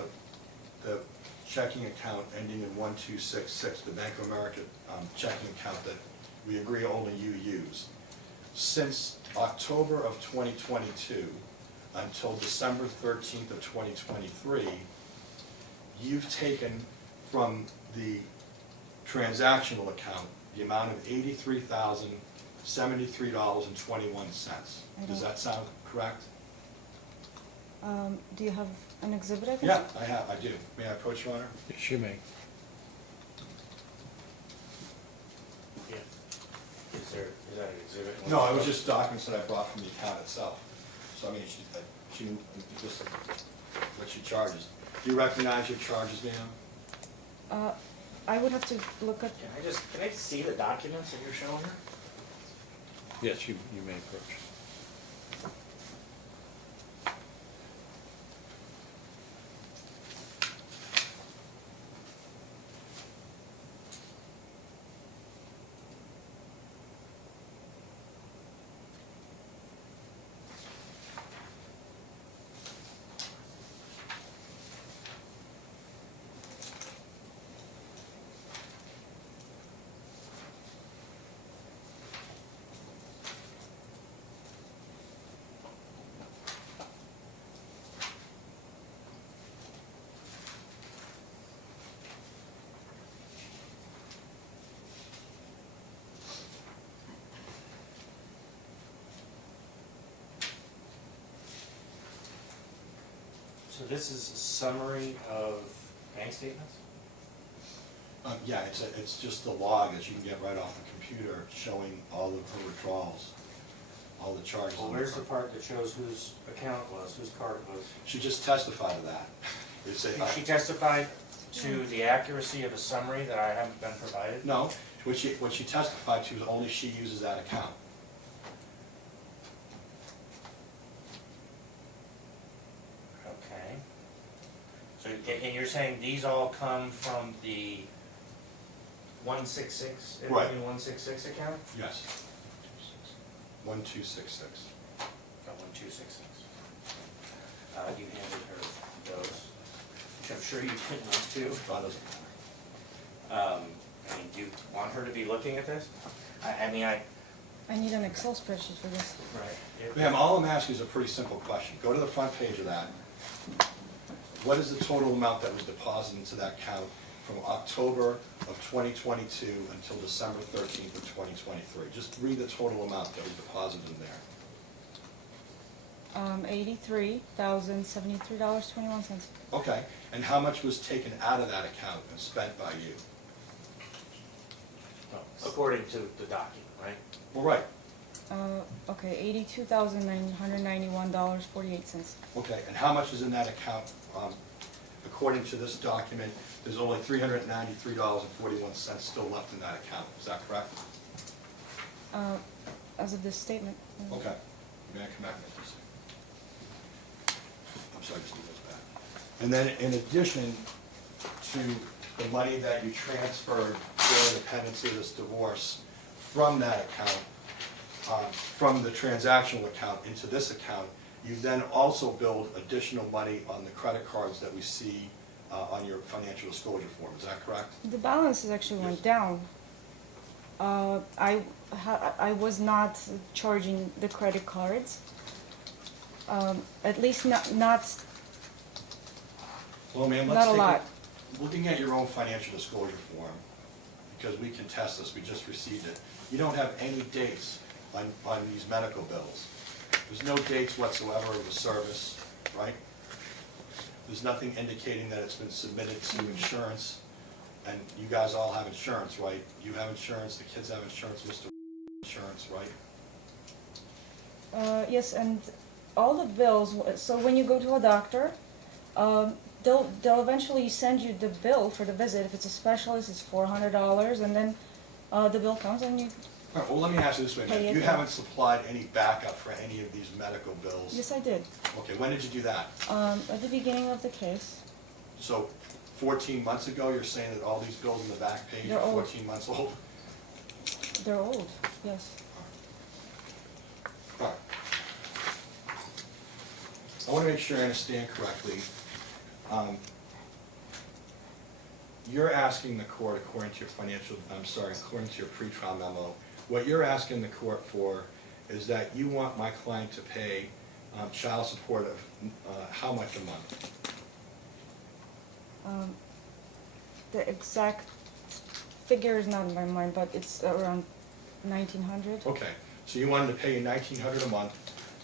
checking account ending in 1266, the Bank of America checking account that we agree only you use. Since October of 2022 until December 13th of 2023, you've taken from the transactional account the amount of $83,073.21. Does that sound correct? Do you have an exhibit? I can Yeah, see? I do. May I approach, Your Honor? Yes, you may. Yeah. Is that an exhibit? No, it was just documents that I brought from the account itself. So I mean, she knew just what she charges. Do you recognize your charges, ma'am? I would have to look at. Can I just see the documents that you're showing her? Yes, you may approach. So this is a summary of bank statements? Yeah, it's just the log that you can get right off the computer showing all of her withdrawals, all the charges. Well, on where's the card. part that shows whose account it was, whose card it was? She just testified to that. It's a- She testified to the accuracy of a summary that I haven't been provided? No, what she testified to is only she uses that account. Okay. So, and you're saying these all come from the 166, Right. everything 166 account? Yes. 1266. Oh, 1266. You handed her those, which I'm sure you didn't want to. That doesn't matter. I mean, do you want her to be looking at this? I mean, I need an Excel spreadsheet for this. Right. Ma'am, all I'm asking is a pretty simple question. Go to the front page of that. What is the total amount that was deposited into that account from October of 2022 until December 13th of 2023? Just read the total amount that was deposited in there. $83,073.21. Okay, and how much was taken out of that account and spent by you? According to the document, right? Well, right. Okay, $82,991.48. Okay, and how much is in that account? According to this document, there's only $393.41 still left in that account. Is that correct? As of this statement. Okay. May I come back and make this? I'm sorry, just leave those back. And then in addition to the money that you transferred during the pendency of this divorce from that account, from the transactional account into this account, you then also build additional money on the credit cards that we see on your financial disclosure form. Is that correct? The balances actually went down. I was not charging the credit cards. At least not Well, ma'am, Not let's a take lot. Looking at your own financial disclosure form, because we can test this, we just received it, you don't have any dates on these medical bills. There's no dates whatsoever of the service, right? There's nothing indicating that it's been submitted to insurance, and you guys all have insurance, right? You have insurance, the kids have insurance, Mr. insurance, right? Yes, and all the bills, so when you go to a doctor, they'll eventually send you the bill for the visit. If it's a specialist, it's $400, and then the bill comes and you All right, well, let me ask you this way, Pay man. it You back. haven't supplied any backup for any of these medical bills? Yes, I did. Okay, when did you do that? At the beginning of the case. So 14 months ago, you're saying that all these bills in the back page They're are old. 14 months old? They're old, yes. All right. I want to make sure I understand correctly. You're asking the court, according to your according to your pretrial memo, what you're asking the court for is that you want my client to pay child support of how much a month? The exact figure is not in my mind, but it's around 1,900. Okay, so you want him to pay you $1,900 a month,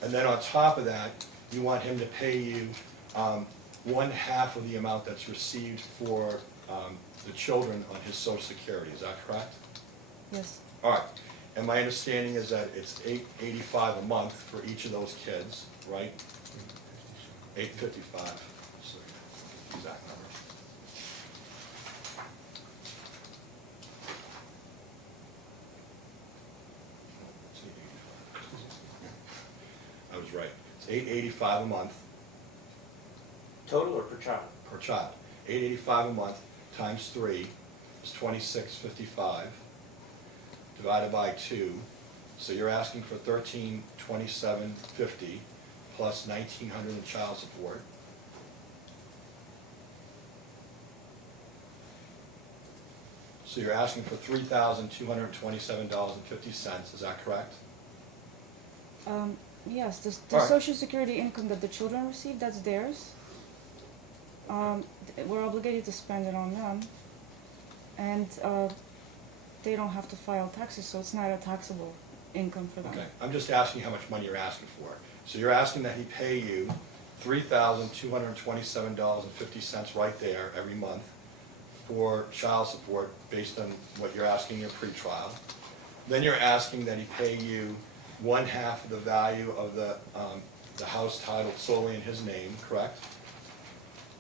and then on top of that, you want him to pay you 1/2 of the amount that's received for the children on his Social Security, is that correct? Yes. All right, and my understanding is that it's $885 a month for each of those kids, right? $855, so exact number. I was right. It's $885 a month Total or per child? per child. $885 a month times 3 is $26.55 divided by 2. So you're asking for $1,327.50 plus $1,900 in child support. So you're asking for $3,227.50. Is that correct? Yes, the All right. Social Security income that the children receive, that's theirs. We're obligated to spend it on them. And they don't have to file taxes, so it's not a taxable income for them. Okay, I'm just asking how much money you're asking for. So you're asking that he pay you $3,227.50 right there every month for child support based on what you're asking in pretrial. Then you're asking that he pay you 1/2 of the value of the house titled solely in his name, correct?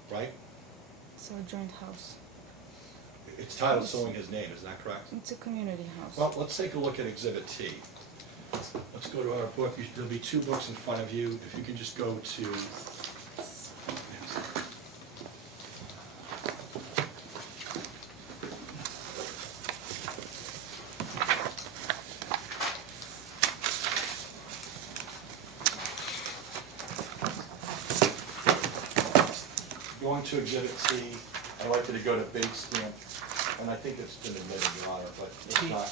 Right? It's a joint house. It's titled solely in his name, isn't that correct? It's a community house. Well, let's take a look at Exhibit T. Let's go to our book. There'll be 2 books in front of you. If you can just go to... Going to Exhibit T, I'd like you to go to Big Stamp, and I think it's been admitted, Your Honor, but if not,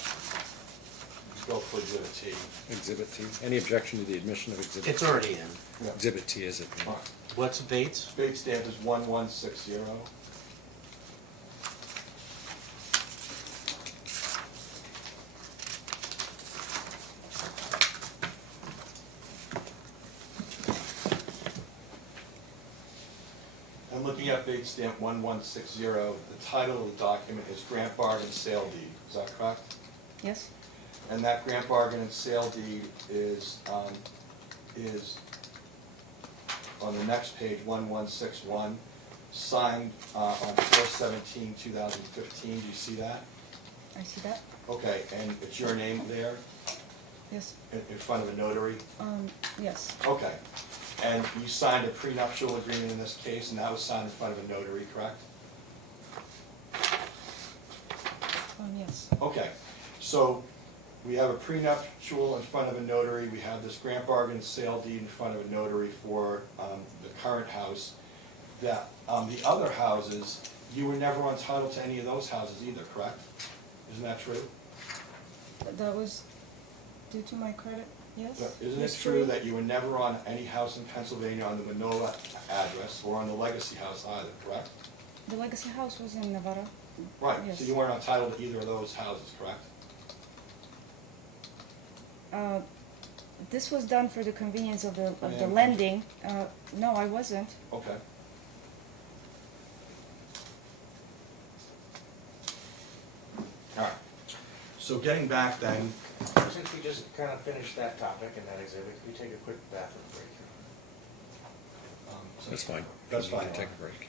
go for Exhibit T. Exhibit T. Any objection to the admission of Exhibit T? It's already in. Yeah. Exhibit T is it? All right. What's Bates? Big Stamp is 1160. I'm looking at Big Stamp 1160. The title of the document is Grant Bargain Sale Deed. Is that correct? Yes? And that grant bargain and sale deed is on the next page, 1161, signed on 4/17/2015. Do you see that? I see that? Okay, and it's your name there Yes. in front of a notary? Yes. Okay. And you signed a prenuptial agreement in this case, and that was signed in front of a notary, correct? Yes. Okay, so we have a prenuptial in front of a notary, we have this grant bargain sale deed in front of a notary for the current house. That, the other houses, you were never entitled to any of those houses either, correct? Isn't that true? That was due to my credit, yes? Isn't it true that you were never on any house in Pennsylvania on the Manola address or on the Legacy House either, correct? The Legacy House was in Nevada. Right, Yes. so you weren't entitled to either of those houses, correct? This was done for the convenience of the Yeah. lending. No, I wasn't. Okay. All right, so getting back then, Since we just kind of finished that topic and that exhibit, can we take a quick bathroom break? That's fine. That's We can fine. Take a break.